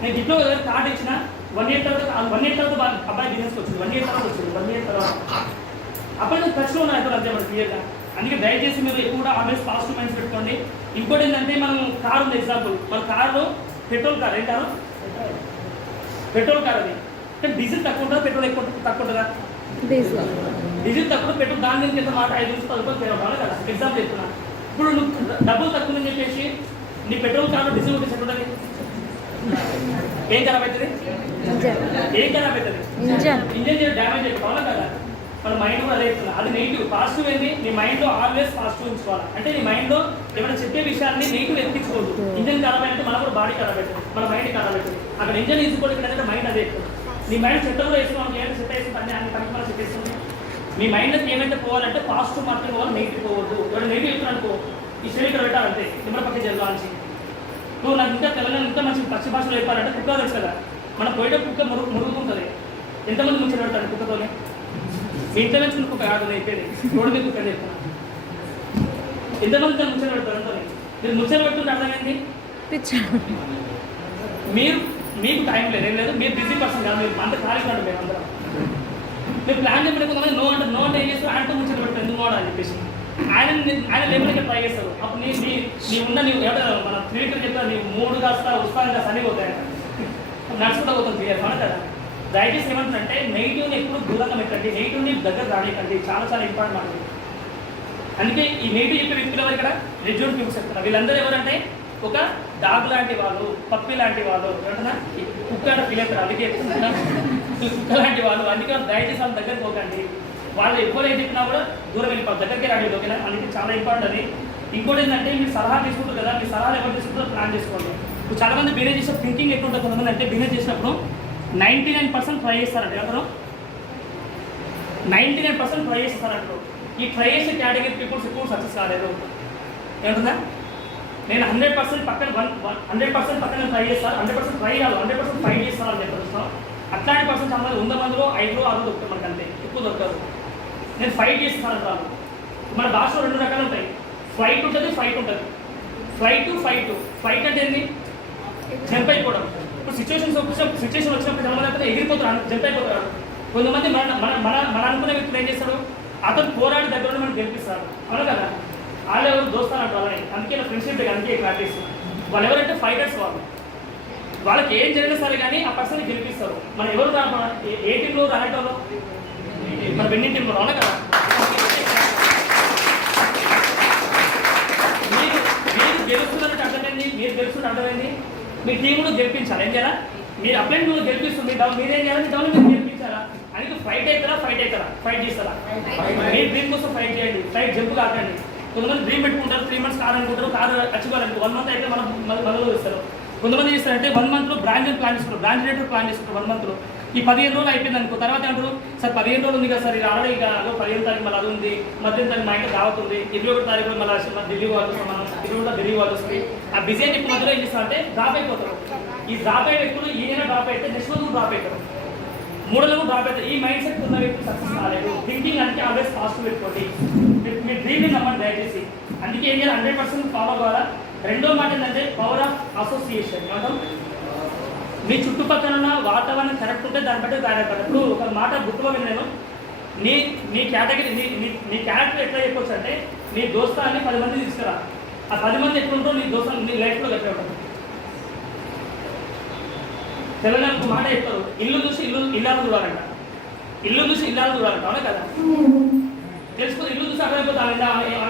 నేను ఇంట్లో కార్డు ఇచ్చిన 1 year తర్వాత అబ్బాయి బిజినెస్కి వచ్చింది. 1 year తర్వాత వచ్చింది. 1 year తర్వాత అప్పుడు నేను ఖర్చులో ఉన్నాయి అప్పుడు అంతే మనకి క్లియర్గా. అందుకే దయచేసి మీరు ఎక్కువ ఆల్వేస్ పాజిటివ్ మైండ్స్ పెట్టుకోండి. ఇంకోటి ఏంటంటే మనం కారు ఉంది, ఎగ్జాంపుల్ మన కారులో పెట్రోల్ కార్ ఏం కారు, పెట్రోల్ కార్ అది, కానీ డీజిల్ తక్కువ ఉంటుందా పెట్రోల్ ఎక్కువ తక్కువ ఉంటుందా? డీజిల్ తక్కువ, పెట్రోల్ దాని దీనికి ఎంత మాట 5 నుంచి 10 రూపాయలు తేడా ఉండాలి కదా. ఎగ్జాంపుల్ చెప్తున్నా. ఇప్పుడు నువ్వు డబ్బులు తక్కువ అని చెప్పేసి నీ పెట్రోల్ కార్లో డీజిల్ ఉంటే చెప్తుంది ఏం ఖరాబ్ అవుతుంది? ఏం ఖరాబ్ అవుతుంది? ఇంజన్ డ్యామేజ్ అయిపోతుంది అవునా కదా. మన మైండ్ కూడా అదే చెప్తున్నా. అది నెగిటివ్. పాజిటివ్ ఏంటి? నీ మైండ్లో ఆల్వేస్ పాజిటివ్ ఉంచుకోవాలి. అంటే నీ మైండ్లో ఏమైనా చెప్పే విషయాన్ని నెగిటివ్ ఎత్తించుకోవద్దు. ఇంజన్ ఖరాబ్ అయినట్టు మన కూడా బాడీ ఖరాబ్ అవుతుంది, మన మైండ్ ఖరాబ్ అవుతుంది. అక్కడ ఇంజన్ తీసుకోవడం ఏంటంటే మైండ్ అదే ఎక్కువ. నీ మైండ్ సెట్ కూడా వేసుకోవాలి, ఏమైనా సెట్ వేసుకుంటే అన్ని పనికి మనం సెట్ వేస్తుంది. మీ మైండ్కి ఏమైతే పోవాలంటే పాజిటివ్ మాత్రం పోవాలి, నెగిటివ్ పోవద్దు. ఎవరు నెగిటివ్ చెప్తున్నా అనుకో, ఈ శరీరం ఇక్కడ పెట్టాలంటే నిమ్మల పక్క జరగాల్సి. నువ్వు నాకు ఇంకా తెలంగాణ ఇంకా మంచి పక్షి భాషలో చెప్పాలంటే కుక్క తెలుసు కదా, మనం పోయేట కుక్క మురుగుతుంటుంది. ఎంతమంది ముంచి పెడతాడు కుక్కతోనే? మీ ఇంట్లో నుంచి కుక్క కాదు అయిపోయింది, రోడ్డు మీద కుక్క చెప్తాను. ఎంతమంది దాన్ని ముచ్చట పెడతారు అంతా? మీరు ముచ్చట పెడుతుంటే అర్థమైంది మీకు టైం లేదు, ఏం లేదు, మీరు బిజీ పర్సన్ కాదు, మీరు అంత ఖాళీ కాదు. మేము అందరం మీరు ప్లాన్ చెప్పిన కొంతమంది నో అంటే ఏం చేస్తారు, ఆయనతో ముచ్చట పెడతారు ఎందుకు నో అని చెప్పేసి ఆయన లేబర్కి ట్రై చేస్తారు. అప్పుడు నీవు ఎవరు మన త్రివిక్రమ్ చెప్తారు, నీవు 3 కాస్త ఉత్సాహం కాస్త అన్నీ పోతాయి, నడుచుకుంటూ పోతుంది క్లియర్ మన కదా. దయచేసి ఏమంటుందంటే నెగిటివ్ని ఎప్పుడు దూరంగా పెట్టండి, నెగిటివ్ని దగ్గర రానికండి. చాలా చాలా ఇంపార్టెంట్ మాట. అందుకే ఈ నెగిటివ్ చెప్పే వ్యక్తులు ఎవరు ఇక్కడ రెజ్యూమ్ పీపుల్స్ చెప్తున్నారు. వీళ్ళందరూ ఎవరంటే ఒక డాగ్ లాంటి వాళ్ళు, పప్పి లాంటి వాళ్ళు, ఏమంటున్నా కుక్క అంటే పిల్లలు అందుకే చెప్తున్నా కుక్క లాంటి వాళ్ళు. అందుకే దయచేసి వాళ్ళ దగ్గరికి పోకండి. వాళ్ళు ఎక్కువ ఏం చెప్పినా కూడా దూరం వెళ్ళిపోవాలి, దగ్గరికి రాండి. ఓకేనా? అందుకే చాలా ఇంపార్టెంట్ అది. ఇంకోటి ఏంటంటే మీరు సలహా తీసుకుంటారు కదా, మీ సలహాలు ఎవరు తీసుకుంటారో ప్లాన్ చేసుకోండి. ఇప్పుడు చాలా మంది బిజినెస్ చేసే థింకింగ్ ఎక్కువ ఉంటుంది. కొంతమంది అంటే బిజినెస్ చేసినప్పుడు 99% ట్రై చేస్తారంటే ఎవరు 99% ట్రై చేస్తారంటారు. ఈ ట్రై చేసే కేటగిరీ పీపుల్స్ ఎక్కువ సక్సెస్ కాలేదు. ఏమంటుందా? నేను 100% పక్కన 100% పక్కన ట్రై చేస్తాను, 100% ట్రై కాదు 100% ఫైట్ చేస్తాను అని చెప్పేస్తాను. అట్లాంటి పర్సన్ చాలా 100 మందిలో 5 6 దొరుకుతారు మనకు, అంతే, ఎక్కువ దొరకదు. నేను ఫైట్ చేస్తాను అంటాను. మన భాషలో 2 రకాలు ఉంటాయి, ఫ్లైట్ ఉంటుంది, ఫైట్ ఉంటుంది. ఫైట్ అంటే ఏంటి? జంప్ అయిపోవడం. ఇప్పుడు సిచ్యువేషన్ వచ్చినప్పుడు చాలా మంది ఎగిరిపోతారు, జంప్ అయిపోతారు. కొంతమంది మన అనుకునే వ్యక్తులు ఏం చేస్తాడు, అతను పోరాడి దగ్గర మనకు గెలిపిస్తాడు. అవును కదా? వాళ్ళు ఎవరు దోస్తాను అంటారు వాళ్ళని. అందుకే నా ఫ్రెండ్షిప్ అందుకే ప్రాక్టీస్. వాళ్ళు ఎవరంటే ఫైటర్స్. వాళ్ళకి ఏం జరిగినా సరే కానీ ఆ పర్సన్ గెలిపిస్తారు. మనం ఎవరు ఏ టీంలో రానటంలో మన వెన్నింగ్ టీంలో రాను కదా. మీరు గెలుస్తున్నట్టు అర్థమైంది, మీరు గెలుస్తున్నట్టు అర్థమైంది. మీ టీంలో గెలిపించాలి. ఏం చేయాలా? మీరు అప్లైన్ గెలిపిస్తుంది, మీరేం చేయాలి? డౌన్ మీరు గెలిపించాలా? అందుకే ఫైట్ చేస్తారా? మీ డ్రీమ్ కోసం ఫైట్ చేయండి, జంప్ కాకండి. కొంతమంది డ్రీమ్ పెట్టుకుంటారు, 3 months కార్ అనుకుంటారు, కారు అచీవ్ కావాలంటే 1 month అయితే మనం మొదలు ఇస్తారు. కొంతమంది చేస్తారంటే 1 monthలో బ్రాంచ్ ప్లాన్ చేసుకుంటారు, బ్రాంచ్ రేటర్ ప్లాన్ చేసుకుంటారు. 1 monthలో ఈ 15 రోజులు అయిపోయింది అనుకో. తర్వాత ఏమంటారు, సార్ 15 రోజులు ఉంది కదా సార్, ఇది ఆల్రెడీ ఇక 15వ తారీఖు మళ్ళీ అది ఉంది, 18వ తారీఖు మా ఇంట్లో దావత్ ఉంది, 21వ తారీఖు మళ్ళీ ఢిల్లీ వాళ్ళు మనం 21వ ఢిల్లీ వాళ్ళు వస్తుంది. ఆ బిజీ అని చెప్పి మధ్యలో ఏం చేస్తారంటే డ్రాప్ అయిపోతారు. ఈ డ్రాప్ అయ్యే వ్యక్తులు ఈయన డ్రాప్ అయితే నెక్స్ట్ రోజు డ్రాప్ అవుతారు, 3 నెలలు డ్రాప్ అవుతారు. ఈ మైండ్ సెట్ ఉన్న వ్యక్తులు సక్సెస్ కాలేదు. థింకింగ్ అంటే ఆల్వేస్ పాజిటివ్ పెట్టుకోండి, మీ డ్రీమ్ని నమ్మండి దయచేసి. అందుకే ఏం చేయాలి? 100% ఫాలో కావాలా. రెండో మాట ఏంటంటే పవర్ ఆఫ్ అసోసియేషన్. మీ చుట్టుపక్కల ఉన్న వాతావరణం కరెక్ట్ ఉంటే దాన్ని బట్టి తయారైపోతుంది. ఇప్పుడు ఒక మాట గుర్తులో నేను నీ కేటగిరీ నీ క్యారెక్టర్ ఎట్లా చెప్పొచ్చు అంటే, నీ దోస్తాన్ని 10 మంది తీసుకురా. ఆ 10 మంది ఎట్లా ఉంటారో నీ దోస్తాన్ని నీ లైఫ్లో గట్టిగా ఉంటుంది. తెలంగాణ ఒక మాట చెప్తారు, ఇల్లు చూసి ఇల్లాలు చూడాలంట. అవునా కదా? తెలుసుకుని ఇల్లు చూసి అర్థమైపోతాను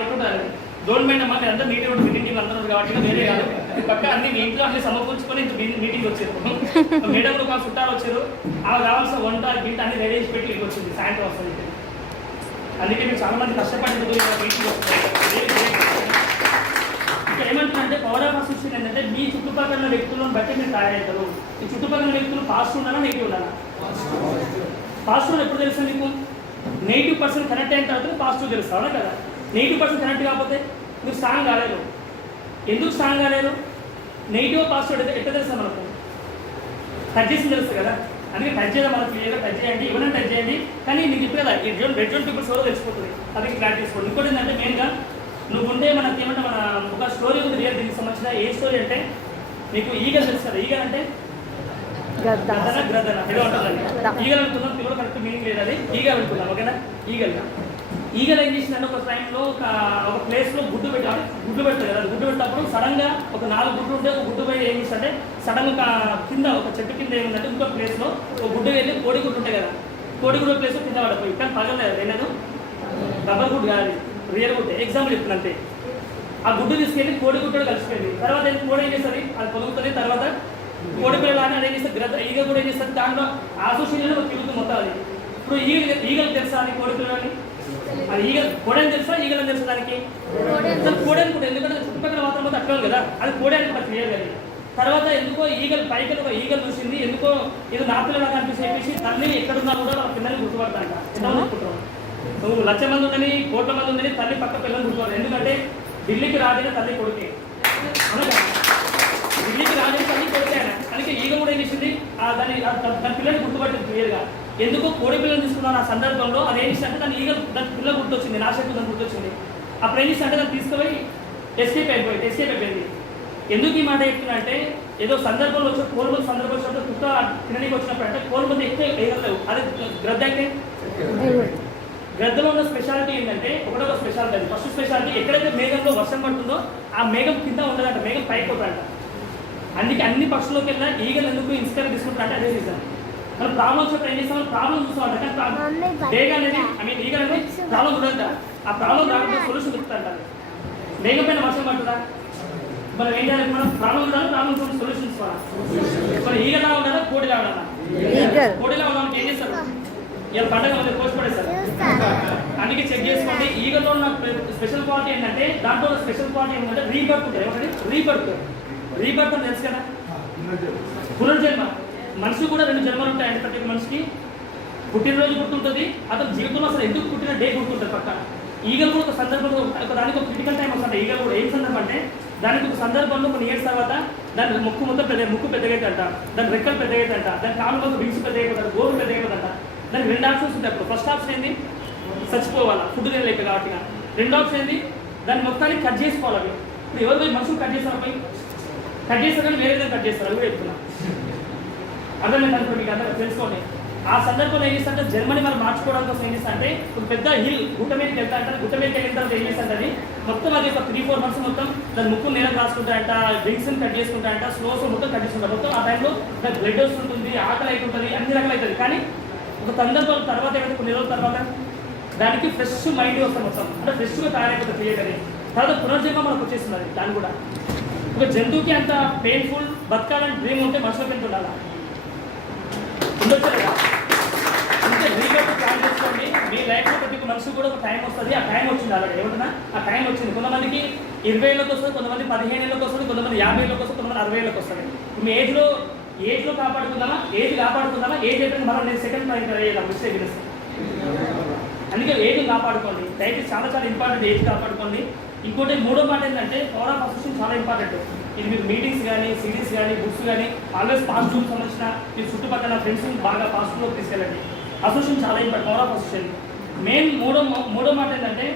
ఎట్లుంటారు. డోంట్ మైండ్ అమ్మా, అంతా మీటింగ్ మీటింగ్ అంటున్నారు కాబట్టి వేరే కాదు. పక్క అన్ని మీ ఇంట్లో అన్ని సమకూర్చుకొని మీటింగ్ వచ్చారు. మేడంలో ఒక చుట్టాలు వచ్చారు, అలా కావాల్సిన వంట గింట అన్ని రెడీ చేసి పెట్టి ఇంటికి వచ్చింది, సాయంత్రం వస్తుంది. అందుకే మీరు చాలా మంది కష్టపడి మీటింగ్ వస్తారు. ఇక్కడ ఏమంటున్నారంటే పవర్ ఆఫ్ అసోసియేషన్ ఏంటంటే మీ చుట్టుపక్కల వ్యక్తులను బట్టి మీరు తయారవుతారు. మీ చుట్టుపక్కల వ్యక్తులు పాజిటివ్ ఉండాలా, నెగిటివ్ ఉండాలా? పాజిటివ్ ఎప్పుడు తెలుస్తుంది మీకు? 90% కనెక్ట్ అయిన తర్వాత పాజిటివ్ తెలుస్తావు కదా. 90% కనెక్ట్ కాకపోతే మీరు స్ట్రాంగ్ కాలేరు. ఎందుకు స్ట్రాంగ్ కాలేదు? నెగిటివ్ పాజిటివ్ ఎట్లా తెలుసా మనకు? టచ్ చేసి తెలుస్తుంది కదా. అందుకే టచ్ చేయాలి, మనకు క్లియర్గా టచ్ చేయండి, ఇవ్వడం టచ్ చేయండి. కానీ నీకు ఇప్పుడు కదా రెడ్ జోన్ పీపుల్స్ ఎవరో తెలిసిపోతుంది, అది క్లారిటీ తీసుకోండి. ఇంకోటి ఏంటంటే మెయిన్గా నువ్వు ఉంటే మనకి ఏమంటే మన ఒక స్టోరీ ఉంది రియల్, దీనికి సంబంధించిన ఏ స్టోరీ అంటే నీకు ఈగలు తెలుసు కదా. ఈగల్ అంటే గ్రద్దన ఏదో ఉంటుందండి. ఈగలు అనుకున్నాం, పిల్లలు కరెక్ట్ మీనింగ్ లేదు, అది ఈగలు అనుకున్నాం. ఓకేనా? ఈగలు ఏం చేసిందంటే ఒక టైంలో ఒక ప్లేస్లో గుడ్డు పెడతారు కదా. గుడ్డు పెట్టినప్పుడు సడన్గా ఒక 4 గుడ్లు ఉంటే ఒక గుడ్డు పైన ఏం చేస్తుంటే సడన్గా కింద ఒక చెట్టు కింద ఏముందంటే ఇంకో ప్లేస్లో ఒక గుడ్డు వెళ్ళి కోడిగుడ్డు ఉంటాయి కదా, కోడిగుడ్డు ప్లేస్లో కింద పడిపోయి కానీ పగలేదు. ఏనాడు రబ్బర్ గుడ్డు కాదు, రియల్ గుడ్డు. ఎగ్జాంపుల్ చెప్తున్నా అంతే. ఆ గుడ్డు తీసుకెళ్ళి కోడిగుడ్డు కలిసిపోయింది. తర్వాత కోడి ఏం చేస్తుంది, అది పొదుగుతుంది. తర్వాత కోడి పిల్లలు అని అది ఏం చేస్తారు, ఈగ కూడా ఏం చేస్తుంది, దాంట్లో ఆసోషన్లో తిరుగుతుంది మొత్తం. అది ఇప్పుడు ఈగలు తెలుసా అని కోడి పిల్లలని? అది కోడని తెలుసా, ఈగలని తెలుసా దానికి? కోడి అనుకుంటే, ఎందుకంటే చుట్టుపక్కల వాతావరణం అట్లా కదా, అది కోడి అని కూడా క్లియర్ కదా. తర్వాత ఎందుకో ఈగలు పైకి ఒక ఈగలు చూసింది, ఎందుకో ఇది నా పిల్లలు కనిపిస్తే చెప్పేసి తల్లి ఎక్కడున్నా కూడా వాళ్ళ పిల్లల్ని గుర్తుపడతాంట. ఎంత అనుకుంటున్నావు నువ్వు? 1,00,000 మంది ఉందని, కోట్ల మంది ఉందని తల్లి పక్క పిల్లల్ని గుర్తుపడతారు. ఎందుకంటే ఢిల్లీకి రాజైన తల్లి కొడుకే, అవునా? ఢిల్లీకి రాజైన తల్లి కొడుకే. అందుకే ఈగ కూడా ఏం చేసింది, దాని పిల్లల్ని గుర్తుపట్టింది క్లియర్గా. ఎందుకో కోడి పిల్లలు తీసుకున్నాను ఆ సందర్భంలో. అది ఏం చేస్తే దాని దాని పిల్ల గుర్తొచ్చింది, నా శక్తి దాన్ని గుర్తొచ్చింది. అప్పుడు ఏం చేస్తే దాన్ని తీసుకుపోయి ఎస్కేప్ అయిపోయింది. ఎందుకు ఈ మాట చెప్తున్నా అంటే, ఏదో సందర్భంలో వచ్చి కోల్మంది సందర్భం వచ్చినప్పుడు కుక్క తినడానికి వచ్చినప్పుడు అంటే కోల్మంది ఎక్కువ వేయగలేవు. అది గ్రద్ద అయితే గ్రద్దలో ఉన్న స్పెషాలిటీ ఏంటంటే, ఒకటో స్పెషాలిటీ, అది ఫస్ట్ స్పెషాలిటీ ఎక్కడైతే మేఘంలో వర్షం పడుతుందో ఆ మేఘం కింద ఉండదంట, మేఘం పైకి పోతాడంట. అందుకే అన్ని పక్షుల్లోకి వెళ్ళినా ఈగలు ఎందుకు ఇన్స్పైర్ తీసుకుంటారంటే అదే రీజన్. మనం ప్రాబ్లం వచ్చినప్పుడు ఏం చేస్తాం, ప్రాబ్లం చూస్తామంట. కానీ డేగా అనేది ఈగ అనేది ప్రాబ్లం చూడంట, ఆ ప్రాబ్లం రాకుండా సొల్యూషన్ దొరుకుతుంటారు. డేగ పైన వర్షం పడుతుందా, మనం ఏం చేయాలి? మనం ప్రాబ్లం చూడాలి, ప్రాబ్లం చూడండి, సొల్యూషన్ ఇస్తారా? మరి ఈగలా ఉండాలా, కోడిలా ఉండాలా? కోడిలా ఉండడానికి ఏం చేస్తారు? ఇలా పండగ మధ్య కోసిపడేస్తారు. అందుకే చెక్ చేసుకోండి. ఈగలో ఉన్న స్పెషల్ క్వాలిటీ ఏంటంటే, దాంట్లో స్పెషల్ క్వాలిటీ ఏంటంటే రీబర్త్ ఉంటుంది. ఏమంటే రీబర్త్ అని తెలుసు కదా, పునర్జన్మ. మనిషి కూడా 2 జన్మలు ఉంటాయండి. ప్రతి మనిషికి పుట్టినరోజు గుర్తుంటుంది, అతని జీవితంలో అసలు ఎందుకు పుట్టిన డే గుర్తుంటుంది పక్క. ఈగలు కూడా ఒక సందర్భంలో దానికి ఒక క్రిటికల్ టైం వస్తుంది. ఈగలు కూడా ఏం సందర్భం అంటే, దానికి ఒక సందర్భంలో కొన్ని ఇయర్స్ తర్వాత దాని ముక్కు మొత్తం ముక్కు పెద్దగైతుందంట, దాని రెక్కలు పెద్దగైతుందంట, దాని కాళ్ళు మొత్తం వింగ్స్ పెద్దగైపోతాడు, గోరు పెద్దగైపోతుందంట. దానికి 2 ఆప్షన్స్ ఉంటాయి. అప్పుడు ఫస్ట్ ఆప్షన్ ఏంది, చచ్చిపోవాలా, ఫుడ్ తినలేక కాబట్టి. 2వ ఆప్షన్ ఏంది, దాన్ని మొత్తాన్ని కట్ చేసుకోవాలి. ఇప్పుడు ఎవరు పోయి మనుషులు కట్ చేస్తారు, పోయి కట్ చేస్తారు కానీ వేరే విధంగా కట్ చేస్తారు. అది కూడా చెప్తున్నా, అర్థమైంది అనుకో, మీకు అందరూ తెలుసుకోండి. ఆ సందర్భంలో ఏం చేస్తారంటే, జర్మనీ మనం మార్చుకోవడం కోసం ఏం చేస్తా అంటే, ఒక పెద్ద హిల్ గుట్ట మీదకి వెళ్తా అంటారు. గుట్ట మీదకి వెళ్ళిన తర్వాత ఏం చేస్తారని మొత్తం అది ఒక 3-4 మంత్స్ మొత్తం దాని ముక్కు నేలకు రాసుకుంటారంట, డ్రింక్స్ కట్ చేసుకుంటారంట, స్లోస్ మొత్తం కట్ చేసుకుంటారు. మొత్తం ఆ టైంలో దానికి బ్లడ్ వస్తుంటుంది, ఆకలి అవుతుంటుంది, అన్ని రకాలు అవుతుంది. కానీ ఒక సందర్భం తర్వాత ఏమైతే కొన్ని రోజుల తర్వాత దానికి ఫ్రెష్ మైండ్ వస్తుంది, మొత్తం అంటే ఫ్రెష్గా తయారైపోతుంది క్రియేట్ అని. తర్వాత పునర్జన్మ మనకు వచ్చేస్తుంది. దాన్ని కూడా ఒక జంతువుకి అంత పెయిన్ఫుల్ బతకాలని డ్రీమ్ ఉంటే మనుషులకు ఎంత ఉండాలి, ఉండొచ్చు కదా. అంటే రీబర్త్ ప్లాన్ చేసుకోండి. మీ లైఫ్లో ప్రతి మనిషి కూడా ఒక టైం వస్తుంది. ఆ టైం వచ్చింది అలాగే, ఏమంటున్నా ఆ టైం వచ్చింది. కొంతమందికి 20 ఏళ్ళకి వస్తుంది, కొంతమంది 15 ఏళ్ళకి వస్తుంది, కొంతమంది 50 ఏళ్ళకి వస్తుంది, కొంతమంది 60 ఏళ్ళకి వస్తుంది. మీ ఏజ్లో కాపాడుకుందామా, ఏజ్ అయిపోయింది మనం నేను సెకండ్ పాయింట్ అయ్యేదా మిస్టేక్ చేస్తాను. అందుకే ఏజ్ కాపాడుకోండి, దయచేసి చాలా చాలా ఇంపార్టెంట్, ఏజ్ కాపాడుకోండి. ఇంకోటి 3వ మాట ఏంటంటే, పవర్ ఆఫ్ అసోసియేషన్ చాలా ఇంపార్టెంట్. ఇది మీరు మీటింగ్స్ కానీ, సిరీస్ కానీ, బుక్స్ కానీ ఆల్వేస్ పాజిటివ్ సంబంధించిన మీ చుట్టుపక్కల ఫ్రెండ్స్ని బాగా పాజిటివ్లోకి తీసుకెళ్ళండి. అసోసియేషన్ చాలా important, power of association. Main మూడో మాట ఏంటంటే,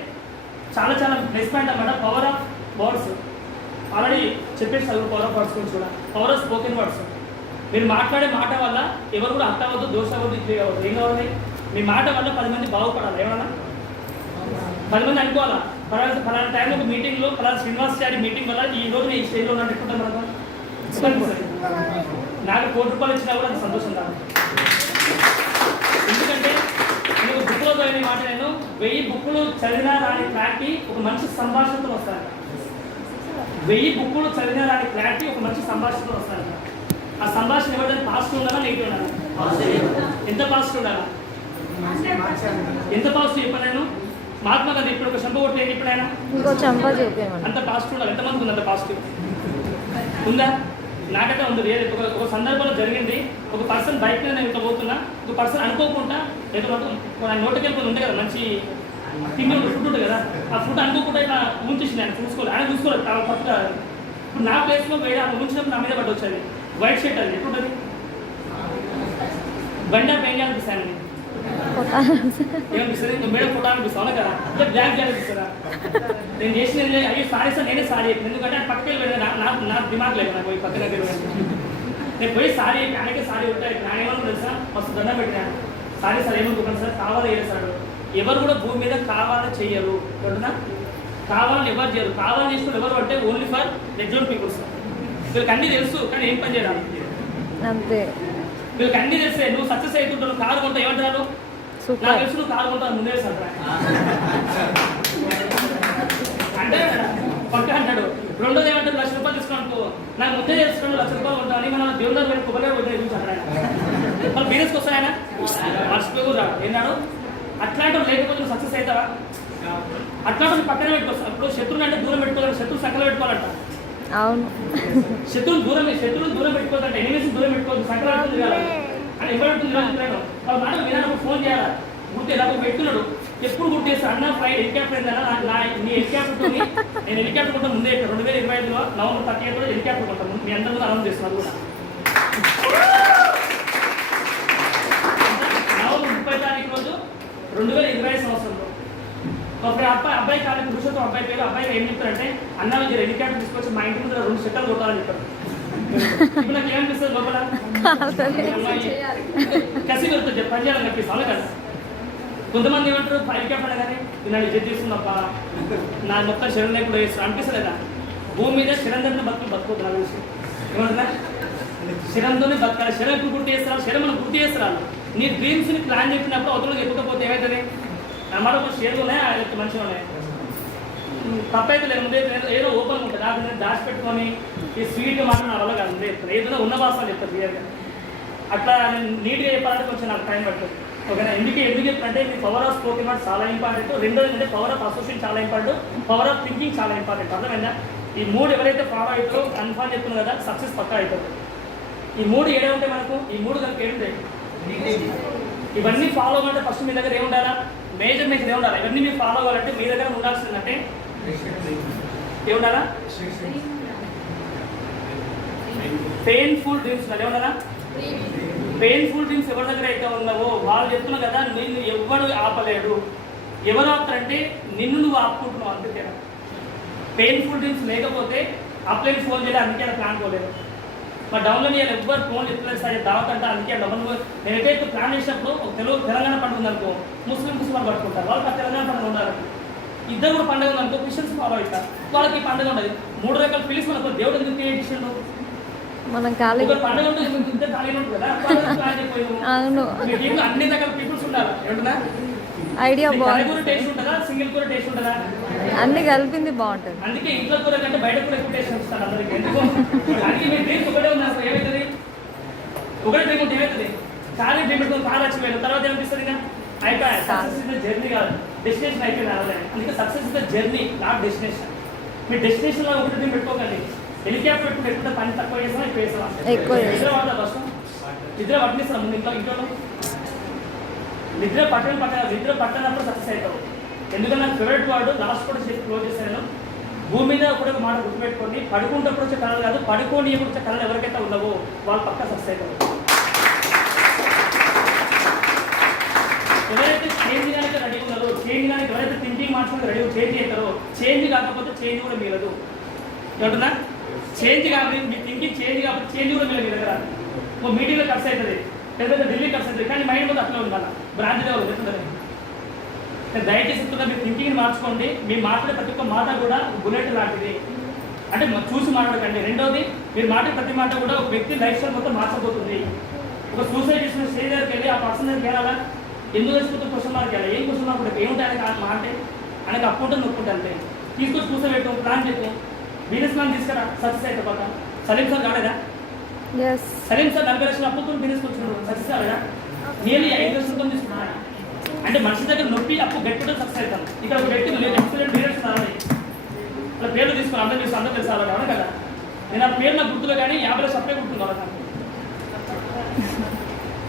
చాలా చాలా ప్లస్ పాయింట్ అన్నమాట, పవర్ ఆఫ్ వర్డ్స్. ఆల్రెడీ చెప్పేసారు పవర్ ఆఫ్ వర్డ్స్ గురించి కూడా. Power of spoken words. మీరు మాట్లాడే మాట వల్ల ఎవరు కూడా హట్ అవ్వద్దు, దోష అవ్వద్దు, ఇది అవ్వద్దు. ఏం కావాలి, మీ మాట వల్ల 10 మంది బాగుపడాలి. ఏమన్నా 10 మంది అనుకోవాలా, ఫలానా టైంలో ఒక మీటింగ్లో ఫలానా శ్రీనివాసాచారి మీటింగ్ వల్ల ఈ రోజు ఈ స్టేజ్లో ఉన్నట్టు ఎక్కుంటాం మనకు. నాకు 1 కోటి రూపాయలు ఇచ్చినా కూడా అది సంతోషం కాదు. ఎందుకంటే నేను బుక్లో చదివిన మాట, నేను 1000 బుక్కులు చదివినా రాని క్లారిటీ ఒక మంచి సంభాషణతో వస్తాను. 1000 బుక్కులు చదివినా రాని క్లారిటీ ఒక మంచి సంభాషణతో వస్తాను. ఆ సంభాషణ ఎవరైనా పాజిటివ్ ఉండాలా, నెగిటివ్ ఉండాలా? ఎంత పాజిటివ్ ఉండాలా? ఎంత పాజిటివ్ చెప్పాను నేను. మహాత్మా గాంధీ ఇప్పుడు ఒక చెంప కొట్టేది, ఇప్పుడు ఆయన అంత పాజిటివ్ ఉండాలి. ఎంతమందికి ఉంది అంత పాజిటివ్ ఉందా? నాకైతే ఉంది. ఒక సందర్భంలో జరిగింది, ఒక పర్సన్ బైక్ మీద నేను ఇంత పోతున్నా, ఒక పర్సన్ అనుకోకుండా ఏదో నోటికి వెళ్ళిపోయి ఉంటే కదా, మంచి తిండి ఫుడ్ ఉంటుంది కదా, ఆ ఫుడ్ అనుకోకుండా ఇట్లా ఊంచేసింది. ఆయన చూసుకోవాలి, ఆయన చూసుకోలేదు, చాలా కొత్త ఇప్పుడు నా ప్లేస్లో వేరే ఆమె ఉంచినప్పుడు నా మీద పడి వచ్చేది వైట్ షర్ట్ అది ఎట్లుంటుంది బండి ఏం చేయాలనిపిస్తాను ఏమనిపిస్తుంది మేడం ఫోటో అనిపిస్తాను అవునా కదా అంటే బ్లాక్ చేయాలనిపిస్తారా నేను చేసిన అయ్యో సారీ సార్ నేనే సారీ చెప్పాను ఎందుకంటే పక్కకి వెళ్ళి నా దిమాగ్ లేదు నాకు పోయి పక్కన నేను పోయి సారీ చెప్పి ఆయనకే సారీ ఉంటాయి ఆయన ఏమన్నా తెలుసా మస్తు దండం పెట్టినాను సారీ సార్ ఏమనుకుంటాను సార్ కావాలని చేస్తాడు ఎవరు కూడా భూమి మీద కావాలని చెయ్యరు అంటున్నా కావాలని ఎవరు చేయరు కావాలని చేసిన ఎవరు అంటే ఓన్లీ ఫర్ రెగ్యులర్ పీపుల్స్ వీళ్ళకి అన్నీ తెలుసు కానీ ఏం పని చేయడం అంతే వీళ్ళకి అన్నీ తెలిసే నువ్వు సక్సెస్ అవుతుంటావు కారు కొంటావు ఏమంటారు నాకు తెలుసు నువ్వు కారు కొంటావు ముందే సార్ అంటే పక్క అంటాడు రెండోది ఏమంటారు ₹1,00,000 తీసుకోనుకో నాకు ముందే తెలుసుకున్నాను ₹1,00,000 ఉంటాను మనం దేవుడు వెళ్ళి కొబ్బరిగా వద్ద చూసాడు మన బిజినెస్కి వస్తాయన మర్చిపోయి కూడా ఏనాడు అట్లాంటి లేకపోతే నువ్వు సక్సెస్ అవుతావా అట్లాంటి పక్కన పెట్టుకొస్తావు ఇప్పుడు శత్రువుని అంటే దూరం పెట్టుకోవాలి శత్రువు సంకలం పెట్టుకోవాలంట అవును శత్రువులు దూరం పెట్టుకోవాలంటే ఎనిమిది దూరం పెట్టుకోవద్దు సంకలం తిరగాలి అని ఎవరు వాళ్ళ మాట వినాలప్పుడు ఫోన్ చేయాలి గుర్తు ఎలా పెట్టుకున్నాడు ఎప్పుడు గుర్తు చేస్తాను అన్న ఫ్లైట్ హెలికాప్టర్ ఏంటన్నా నీ హెలికాప్టర్ నేను హెలికాప్టర్ కొంటాను ముందే 2025లో నవంబర్ 30 హెలికాప్టర్ కొంటాను మీ అందరూ అనౌన్స్ చేస్తున్నారు కూడా నవంబర్ 30 తారీఖు రోజు 2025 సంవత్సరంలో ఒక అబ్బాయి కానీ పురుషులతో అబ్బాయి పేరు అబ్బాయి ఏం చెప్తారంటే అన్న మీరు హెలికాప్టర్ తీసుకొచ్చి మా ఇంటి ముందు 2 సెట్టలు కొట్టాలని చెప్పారు ఇప్పుడు నాకు ఏమనిపిస్తుంది లోపల కసి వెళ్తుంది పని చేయాలని అనిపిస్తాను కదా కొంతమంది ఏమంటారు హెలికాప్టర్ కానీ నేను జడ్జి చేస్తున్నప్ప నా మొత్తం శరణ్ ఇప్పుడు వేస్తాను అనిపిస్తలేదా భూమి మీద శరణ్ బతుకుతుంది నా విషయం ఏమంటున్నా శరణ్తోనే బతకాలి శరణ్ ఎప్పుడు గుర్తు చేస్తారు శరణ్ మనం గుర్తు చేస్తారు నీ డ్రీమ్స్ని ప్లాన్ చెప్పినప్పుడు అవతలకు చెప్పకపోతే ఏమవుతుంది అమ్మాట ఒక షేర్లు ఉన్నాయి ఆ మంచిగా ఉన్నాయి తప్పైతే లేదు ఏదో ఓపెన్ ఉంటుంది నాకు నేను దాచిపెట్టుకొని ఈ స్వీట్గా మాత్రం నా వల్ల కాదు ఏదైనా ఉన్న భాష చెప్తాను క్లియర్గా అట్లా నేను నీట్గా చెప్పాలంటే కొంచెం నాకు టైం పడుతుంది ఓకేనా ఎందుకు చెప్తానంటే మీ పవర్ ఆఫ్ స్పోకెన్ వర్డ్ చాలా ఇంపార్టెంట్ రెండోది అంటే పవర్ ఆఫ్ అసోసియేషన్ చాలా ఇంపార్టెంట్ పవర్ ఆఫ్ థింకింగ్ చాలా ఇంపార్టెంట్ అర్థమైందా ఈ 3 ఎవరైతే ఫాలో అవుతారో కన్ఫర్మ్ చెప్తున్నారు కదా సక్సెస్ పక్కా అవుతుంది ఈ 3 ఏడే ఉంటాయి మనకు ఈ 3 కనుక ఏముంటాయి ఇవన్నీ ఫాలో అవ్వాలంటే ఫస్ట్ మీ దగ్గర ఏముండాలా మేజర్ ఏముండాలి ఇవన్నీ మీరు ఫాలో అవ్వాలంటే మీ దగ్గర ఉండాల్సిందంటే ఏముండాలా పెయిన్ఫుల్ డ్రీమ్స్ ఏముండాలా పెయిన్ఫుల్ డ్రీమ్స్ ఎవరి దగ్గర అయితే ఉన్నావో వాళ్ళు చెప్తున్నారు కదా నిన్ను ఎవరు ఆపలేడు ఎవరు ఆపుతారంటే నిన్ను నువ్వు ఆపుకుంటున్నావు అందుకే పెయిన్ఫుల్ డ్రీమ్స్ లేకపోతే అప్లైన్ ఫోన్ చేయలేదు అందుకే ప్లాన్ పోలేదు మరి డౌన్లోడ్ చేయాలి ఎవ్వరు ఫోన్ చెప్తలేదు సార్ దావత్ అంటే అందుకే డౌన్ నేనైతే ప్లాన్ చేసినప్పుడు తెలంగాణ పండుగ ఉందనుకో ముస్లిమ్స్ వాళ్ళు పట్టుకుంటారు వాళ్ళకి తెలంగాణ పండుగ ఉండాలి ఇద్దరు కూడా పండుగ ఉందనుకో క్రిస్టియన్స్ ఫాలో అవుతారు వాళ్ళకి పండుగ ఉండదు 3 రకాల ఫీలింగ్స్ మనకు దేవుడు ఎందుకు క్రియేట్ చేసిండు మనం ఖాళీ పండుగ ఉంటుంది ఇద్దరు ఖాళీ ఉంటుంది కదా అవును అన్ని రకాల పీపుల్స్ ఉండాలి ఏమంటున్నా ఐడియా బాగుంది కూర టేస్ట్ ఉంటుందా సింగిల్ కూర టేస్ట్ ఉంటుందా అన్ని కలిపింది బాగుంటుంది అందుకే ఇంట్లో కూర కంటే బయట కూర ఎక్కువ టేస్ట్ వస్తాను అందరికి ఎందుకు అందుకే మీ డ్రీమ్స్ ఒకటే ఉంది అసలు ఏమవుతుంది ఒకటే డ్రీమ్ ఉంటే ఏమవుతుంది కారు డ్రీమ్ పెట్టుకుని కారు వచ్చిపోయింది తర్వాత ఏమనిపిస్తుంది ఇంకా అయిపోయాయి సక్సెస్ ఇస్ ద జర్నీ కాదు డెస్టినేషన్ అయిపోయింది అవ్వలే అందుకే success is the journey not destination మీ డెస్టినేషన్లో ఒకటి డ్రీమ్ పెట్టుకోకండి హెలికాప్టర్ పెట్టుకుంటే పని తక్కువ చేస్తాం ఎక్కువ చేస్తాం నిద్ర వాడదా ఫస్ట్ నిద్ర పట్టిస్తాం ముందు ఇంట్లో నిద్ర పట్టనప్పుడు సక్సెస్ అవుతావు ఎందుకంటే నాకు ఫేవరెట్ వాడు లాస్ట్ కూడా చేసి క్లోజ్ చేశాను భూమి మీద కూడా ఒక మాట గుర్తుపెట్టుకోండి పడుకుంటప్పుడు వచ్చే కళలు కాదు పడుకోని ఎప్పుడు వచ్చే కళలు ఎవరికైతే ఉండవో వాళ్ళు పక్క సక్సెస్ అవుతారు ఎవరైతే చేంజ్ కానీ రెడీ ఉన్నారో చేంజ్ కానీ ఎవరైతే థింకింగ్ మార్చుకుంటే రెడీ చేంజ్ అవుతారో చేంజ్ కాకపోతే చేంజ్ కూడా మిగలదు ఏమంటున్నా చేంజ్ కాదు మీ థింకింగ్ చేంజ్ కాకపోతే చేంజ్ కూడా మిగలదు మీ దగ్గర ఒక మీటింగ్లో ఖర్చు అవుతుంది పెద్ద ఢిల్లీ ఖర్చు అవుతుంది కానీ మైండ్ కూడా అట్లా ఉండాలి బ్రాంచ్ లెవెల్ చెప్తుందని నేను దయచేసి చెప్తున్నా మీ థింకింగ్ని మార్చుకోండి మీ మాట్లాడే ప్రతి ఒక్క మాట కూడా బుల్లెట్ లాంటిది అంటే చూసి మాట్లాడకండి రెండోది మీరు మాట్లాడే ప్రతి మాట కూడా ఒక వ్యక్తి లైఫ్ స్టైల్ మొత్తం మార్చబోతుంది ఒక సూసైడ్ చేసిన స్టేజ్ దగ్గరికి వెళ్ళి ఆ పర్సన్ దగ్గరికి వెళ్ళాలా ఎందుకు వచ్చిపోతే క్వశ్చన్ మార్క్ వెళ్ళాలి ఏం క్వశ్చన్ మార్క్ ఉంటుంది ఏముంటాయి ఆయనకి మా అంటే ఆయనకి అప్పు ఉంటుంది నొప్పుంటే అంతే తీసుకొచ్చి కూర్చోబెట్టు ప్లాన్ చెప్పు బిజినెస్ ప్లాన్ తీసుకురా సక్సెస్ అయితే పక్క సలీం సార్ కాలేదా సలీం సార్ 40 లక్షల అప్పుతో బిజినెస్ వచ్చినాడు సక్సెస్ కాలేదా నేను 5 లక్షలతో తీసుకున్నాను అంటే మనిషి దగ్గర నొప్పి అప్పు గట్టితో సక్సెస్ అవుతాను ఇక్కడ ఒక వ్యక్తి ఎక్స్పీరియన్స్ లీడర్స్ రావాలి అలా పేర్లు తీసుకుని అందరూ తెలుసు అందరూ తెలుసు అలా కదా నేను ఆ పేరు నాకు గుర్తులో కానీ 50 లక్షలు అప్పుడే గుర్తున్నాను నాకు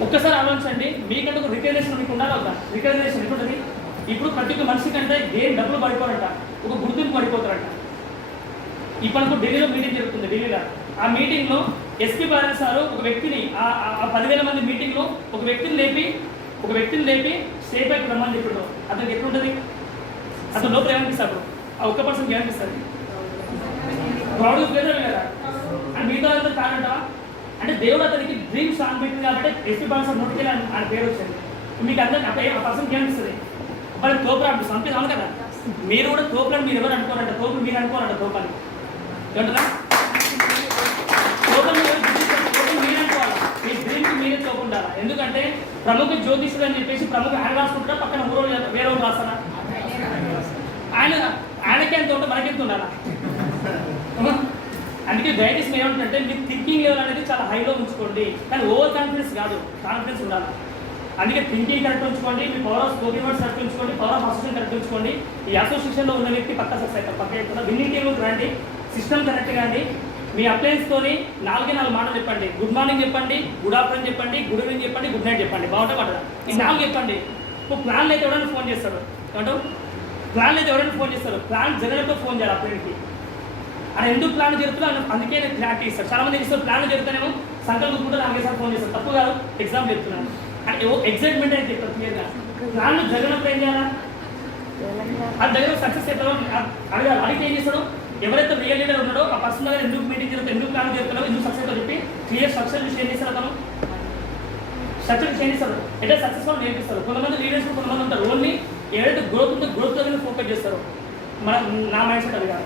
ఒక్కసారి ఆలోచించండి మీకంటే ఒక రికగ్నేషన్ మీకు ఉండాలి అవుతా రికగ్నేషన్ ఎప్పుడుంటుంది ఇప్పుడు ప్రతి ఒక్క మనిషి కంటే దేని డబ్బులు పడిపోరంట ఒక గుర్తింపు పడిపోతారంట ఇప్పుడు ఢిల్లీలో మీటింగ్ జరుగుతుంది. ఢిల్లీలో ఆ మీటింగ్లో ఎస్పీ బాలన్ సారు ఒక వ్యక్తిని ఆ 10,000 మంది మీటింగ్లో ఒక వ్యక్తిని లేపి స్టేజ్ పైకి రమ్మని చెప్పాడు. అతనికి ఎట్లుంటుంది? అతను లోపల ఏమనిపిస్తాడు? ఆ ఒక్క పర్సన్కి ఏమనిపిస్తుంది? ప్రౌడ్ లేదా కదా అని మిగతా అందరూ కాదంటావా? అంటే దేవుడు అతనికి డ్రీమ్ సాంగ్ పెట్టింది కాబట్టి ఎస్పీ బాలన్ సార్ నోటికి ఆయన పేరు వచ్చింది. మీకు అందరికీ ఆ పర్సన్కి ఏమనిపిస్తుంది? మరి తోపులాంటి సంపేది అవును కదా. మీరు కూడా తోపులను మీరు ఎవరు అనుకోరంట, తోపులు మీరు అనుకోరంట. తోపని ఏమంటారా? తోపలు మీరు అనుకోవాలి. మీ డ్రీమ్కి మీరే తోపు ఉండాలి. ఎందుకంటే ప్రముఖ జ్యోతిషులు అని చెప్పేసి ప్రముఖ ఆయన రాసుకుంటారా, పక్కన వేరే రాస్తారా? ఆయనకి ఎంత ఉంటే మనకి ఎంత ఉండాలా? అందుకే డైటీస్ ఏమంటుందంటే మీ థింకింగ్ లెవెల్ అనేది చాలా హైలో ఉంచుకోండి, కానీ ఓవర్ కాన్ఫిడెన్స్ కాదు, కాన్ఫిడెన్స్ ఉండాలి. అందుకే థింకింగ్ కరెక్ట్ ఉంచుకోండి, మీ power of spoken words correct ఉంచుకోండి, పవర్ ఆఫ్ అసోసియేషన్ కరెక్ట్ ఉంచుకోండి. ఈ అసోసియేషన్లో ఉన్న వ్యక్తి పక్క సక్సెస్ అవుతారు. పక్క అవుతుందా? విన్నింగ్ టీంకి రండి, సిస్టమ్ కరెక్ట్ కాండి. మీ అప్లయన్స్తోని 4 మాటలు చెప్పండి. గుడ్ మార్నింగ్ చెప్పండి, గుడ్ ఆఫ్టర్నూన్ చెప్పండి, గుడ్ ఈవినింగ్ చెప్పండి, గుడ్ నైట్ చెప్పండి. బాగుంటే మాట ఈ 4 చెప్పండి. ప్లాన్లు అయితే ఎవరైనా ఫోన్ చేస్తాడు ఏమంటావు? ప్లాన్లు అయితే ఎవరైనా ఫోన్ చేస్తారు. ప్లాన్ జరగడంతో ఫోన్ చేయాలి అప్లయన్కి. ఆయన ఎందుకు ప్లాన్ జరుగుతుందో అందుకే నేను క్లారిటీ ఇస్తాను. చాలా మంది ఇస్తారు ప్లాన్ జరుగుతానేమో సంకల్పం కూడా 4 సార్లు ఫోన్ చేస్తారు. తప్పు కాదు, ఎగ్జామ్ చెప్తున్నాను అంటే ఎగ్జైట్మెంట్ అయితే చెప్తారు క్లియర్గా. ప్లాన్లు జరగనప్పుడు ఏం చేయాలా? అది దగ్గర సక్సెస్ అవుతారో అడగాలి. అడిగితే ఏం చేస్తాడు? ఎవరైతే రియల్ లీడర్ ఉన్నాడో ఆ పర్సన్ దగ్గర ఎందుకు మీటింగ్ జరుగుతుంది, ఎందుకు ప్లాన్ జరుగుతున్నాడో, ఎందుకు సక్సెస్ అవుతుందో చెప్పి క్లియర్ స్ట్రక్చర్ విషయం ఏం చేస్తారు? అతను స్ట్రక్చర్ విషయం చేస్తారు. ఎట్లా సక్సెస్ వాళ్ళు నేర్పిస్తారు. కొంతమంది లీడర్స్ కొంతమంది ఉంటారు ఓన్లీ ఏదైతే గ్రోత్ ఉందో గ్రోత్ దగ్గర ఫోకస్ చేస్తారు. మనం నా మైండ్ సెట్ అది కాదు.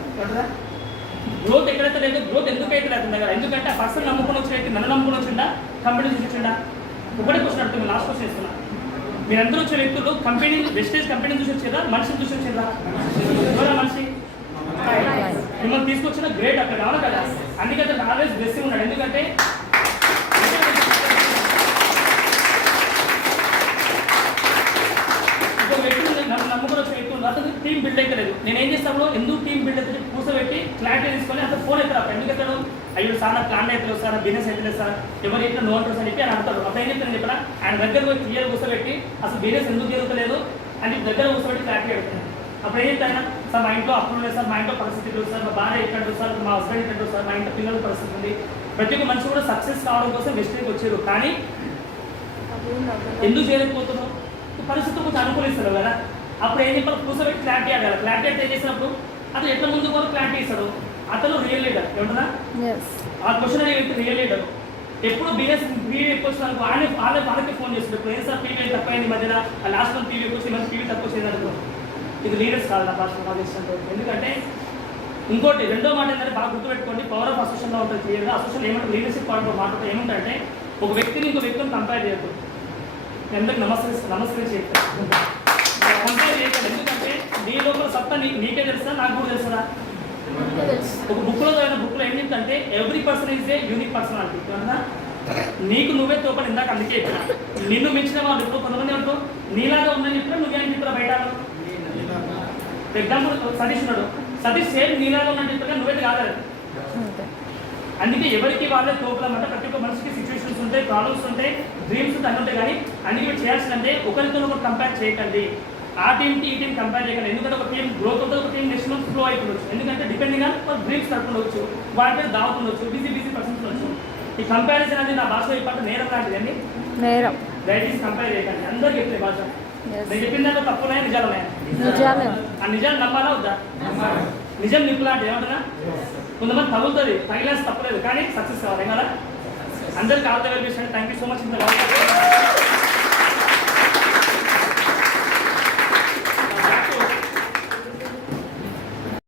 గ్రోత్ ఎక్కడైతే లేదు, గ్రోత్ ఎందుకైతే లేకుండా కదా. ఎందుకంటే ఆ పర్సన్ నమ్ముకొని వచ్చి నన్ను నమ్ముకొని వచ్చిండా, కంపెనీ చూసి వచ్చిండా? ఒకటే క్వశ్చన్ అడుగుతుంది, లాస్ట్ క్వశ్చన్ ఇస్తున్నా. మీరందరూ వచ్చే వ్యక్తులు కంపెనీ వెస్టేజ్ కంపెనీ చూసి వచ్చిందా, మనిషిని చూసి వచ్చిందా? ఎవరా మనిషి? మిమ్మల్ని తీసుకొచ్చిన గ్రేట్ అక్కడ అవును కదా. అందుకంటే ఆల్వేస్ బ్లెస్సింగ్ ఉన్నాడు. ఎందుకంటే ఇంకో వ్యక్తులు నన్ను నమ్ముకొని వచ్చే వ్యక్తులు అతను టీం బిల్డ్ అయితే నేను ఏం చేస్తాను? ఎందుకు టీం బిల్డ్ అయితే కూర్చోబెట్టి క్లారిటీ తీసుకొని అతను ఫోన్ అవుతారు. ఎందుకు ఎత్తాడు? అయ్యో సార్ నాకు ప్లాన్ అవుతుంది సార్, బిజినెస్ అవుతుంది సార్, ఎవరు ఎట్లా నో అంటారు అని చెప్పి అని అంటారు. అప్పుడు ఏం చెప్తాను చెప్పిన ఆయన దగ్గర పోయి క్లియర్ కూర్చోబెట్టి అసలు బిజినెస్ ఎందుకు జరుగుతలేదు అని దగ్గర కూర్చోబెట్టి క్లారిటీ అడుగుతాను. అప్పుడు ఏం చెప్తాను? సార్ మా ఇంట్లో అప్పులు లేదు సార్, మా ఇంట్లో పరిస్థితి లేదు సార్, మా భార్య ఎక్కడ సార్, మా హస్బెండ్ ఎక్కడ సార్, మా ఇంట్లో పిల్లల పరిస్థితి ఉంది. ప్రతి ఒక్క మనిషి కూడా సక్సెస్ కావడం కోసం వెస్టేజ్కి వచ్చారు, కానీ ఎందుకు చేయలేకపోతున్నావు? పరిస్థితులు కొంచెం అనుకూలిస్తారు కదా. అప్పుడు ఏం చెప్పాలి? కూర్చోబెట్టి క్లారిటీ అడగాలి. క్లారిటీ అంటే ఏం చేసినప్పుడు అతను ఎట్లా ముందు కూడా క్లారిటీ ఇస్తాడు. అతను రియల్ లీడర్ ఏమంటున్నా? ఆ క్వశ్చన్ అనే వ్యక్తి రియల్ లీడర్. ఎప్పుడు బిజినెస్ పీవీ ఎక్కువ వచ్చినందుకు వాళ్ళకి ఫోన్ చేస్తుంది. ఇప్పుడు ఏం సార్ పీవీ తక్కువ అయింది మధ్యన, లాస్ట్ మంత్ పీవీ వచ్చి మంత్ పీవీ తక్కువ వచ్చింది అనుకో, ఇది లీడర్స్ కాదు నా భాష నాకు ఇష్టం. ఎందుకంటే ఇంకోటి రెండో మాట ఏంటంటే బాగా గుర్తుపెట్టుకోండి, పవర్ ఆఫ్ అసోసియేషన్లో ఉంటుంది క్లియర్గా. అసోసియేషన్ ఏమంటే లీడర్షిప్ పాయింట్ మాట్లాడితే ఏమంటే ఒక వ్యక్తిని ఇంకో వ్యక్తిని కంపేర్ చేయొద్దు. అందరికి నమస్కరించి చెప్తాను, కంపేర్ చేయకండి. ఎందుకంటే నీ లోపల సత్తా నీకే తెలుసా, నాకు కూడా తెలుసా? ఒక బుక్లో చదివిన బుక్లో ఏం చెప్తుంటే every person is a unique personality. నీకు నువ్వే తోపని ఇందాక అందుకే చెప్పిన. నిన్ను మించిన వాళ్ళు ఇప్పుడు కొంతమంది అంటూ నీలాగా ఉందని చెప్పినా నువ్వేం చెప్తున్నా బయట. ఎగ్జాంపుల్ సతీష్ ఉన్నాడు, సతీష్ సేమ్ నీలాగా ఉన్నట్టు చెప్పినా నువ్వైతే కాదు. అందుకే ఎవరికి వాళ్ళే తోపులన్నమాట. ప్రతి ఒక్క మనిషికి సిచ్యువేషన్స్ ఉంటాయి, ప్రాబ్లమ్స్ ఉంటాయి, డ్రీమ్స్ ఉంటాయి, అన్నీ ఉంటాయి. కానీ అన్ని చేయాల్సిందంటే ఒకరితో ఒకరు కంపేర్ చేయకండి. ఆ టీంకి ఈ టీం కంపేర్ చేయకండి. ఎందుకంటే ఒక టీం గ్రోత్ అవుతుంది, ఒక టీం నెక్స్ట్ మంత్ ఫ్లో అయిపోవచ్చు. ఎందుకంటే డిపెండింగ్ ఆన్ వాళ్ళ డ్రీమ్స్ తడుతుండవచ్చు, వాటి మీద దావత్ ఉండొచ్చు, బిజీ పర్సన్స్ ఉండొచ్చు. ఈ కంపారిజన్ అనేది నా భాషలో చెప్పాలంటే నేరం లాంటిది అండి. నేరం దయచేసి కంపేర్ చేయకండి. అందరికీ చెప్తే భాష నేను చెప్పిన దాంట్లో తప్పున్నాయా నిజాలు ఉన్నాయా? ఆ నిజాలు నమ్మాలా వద్దా? నిజం నిప్పులాంటి ఏమంటున్నా? కొంతమంది తగులుతుంది, తగిలేసి తప్పలేదు, కానీ సక్సెస్ కావాలి కదా. అందరికీ all the very best. Thank you so much.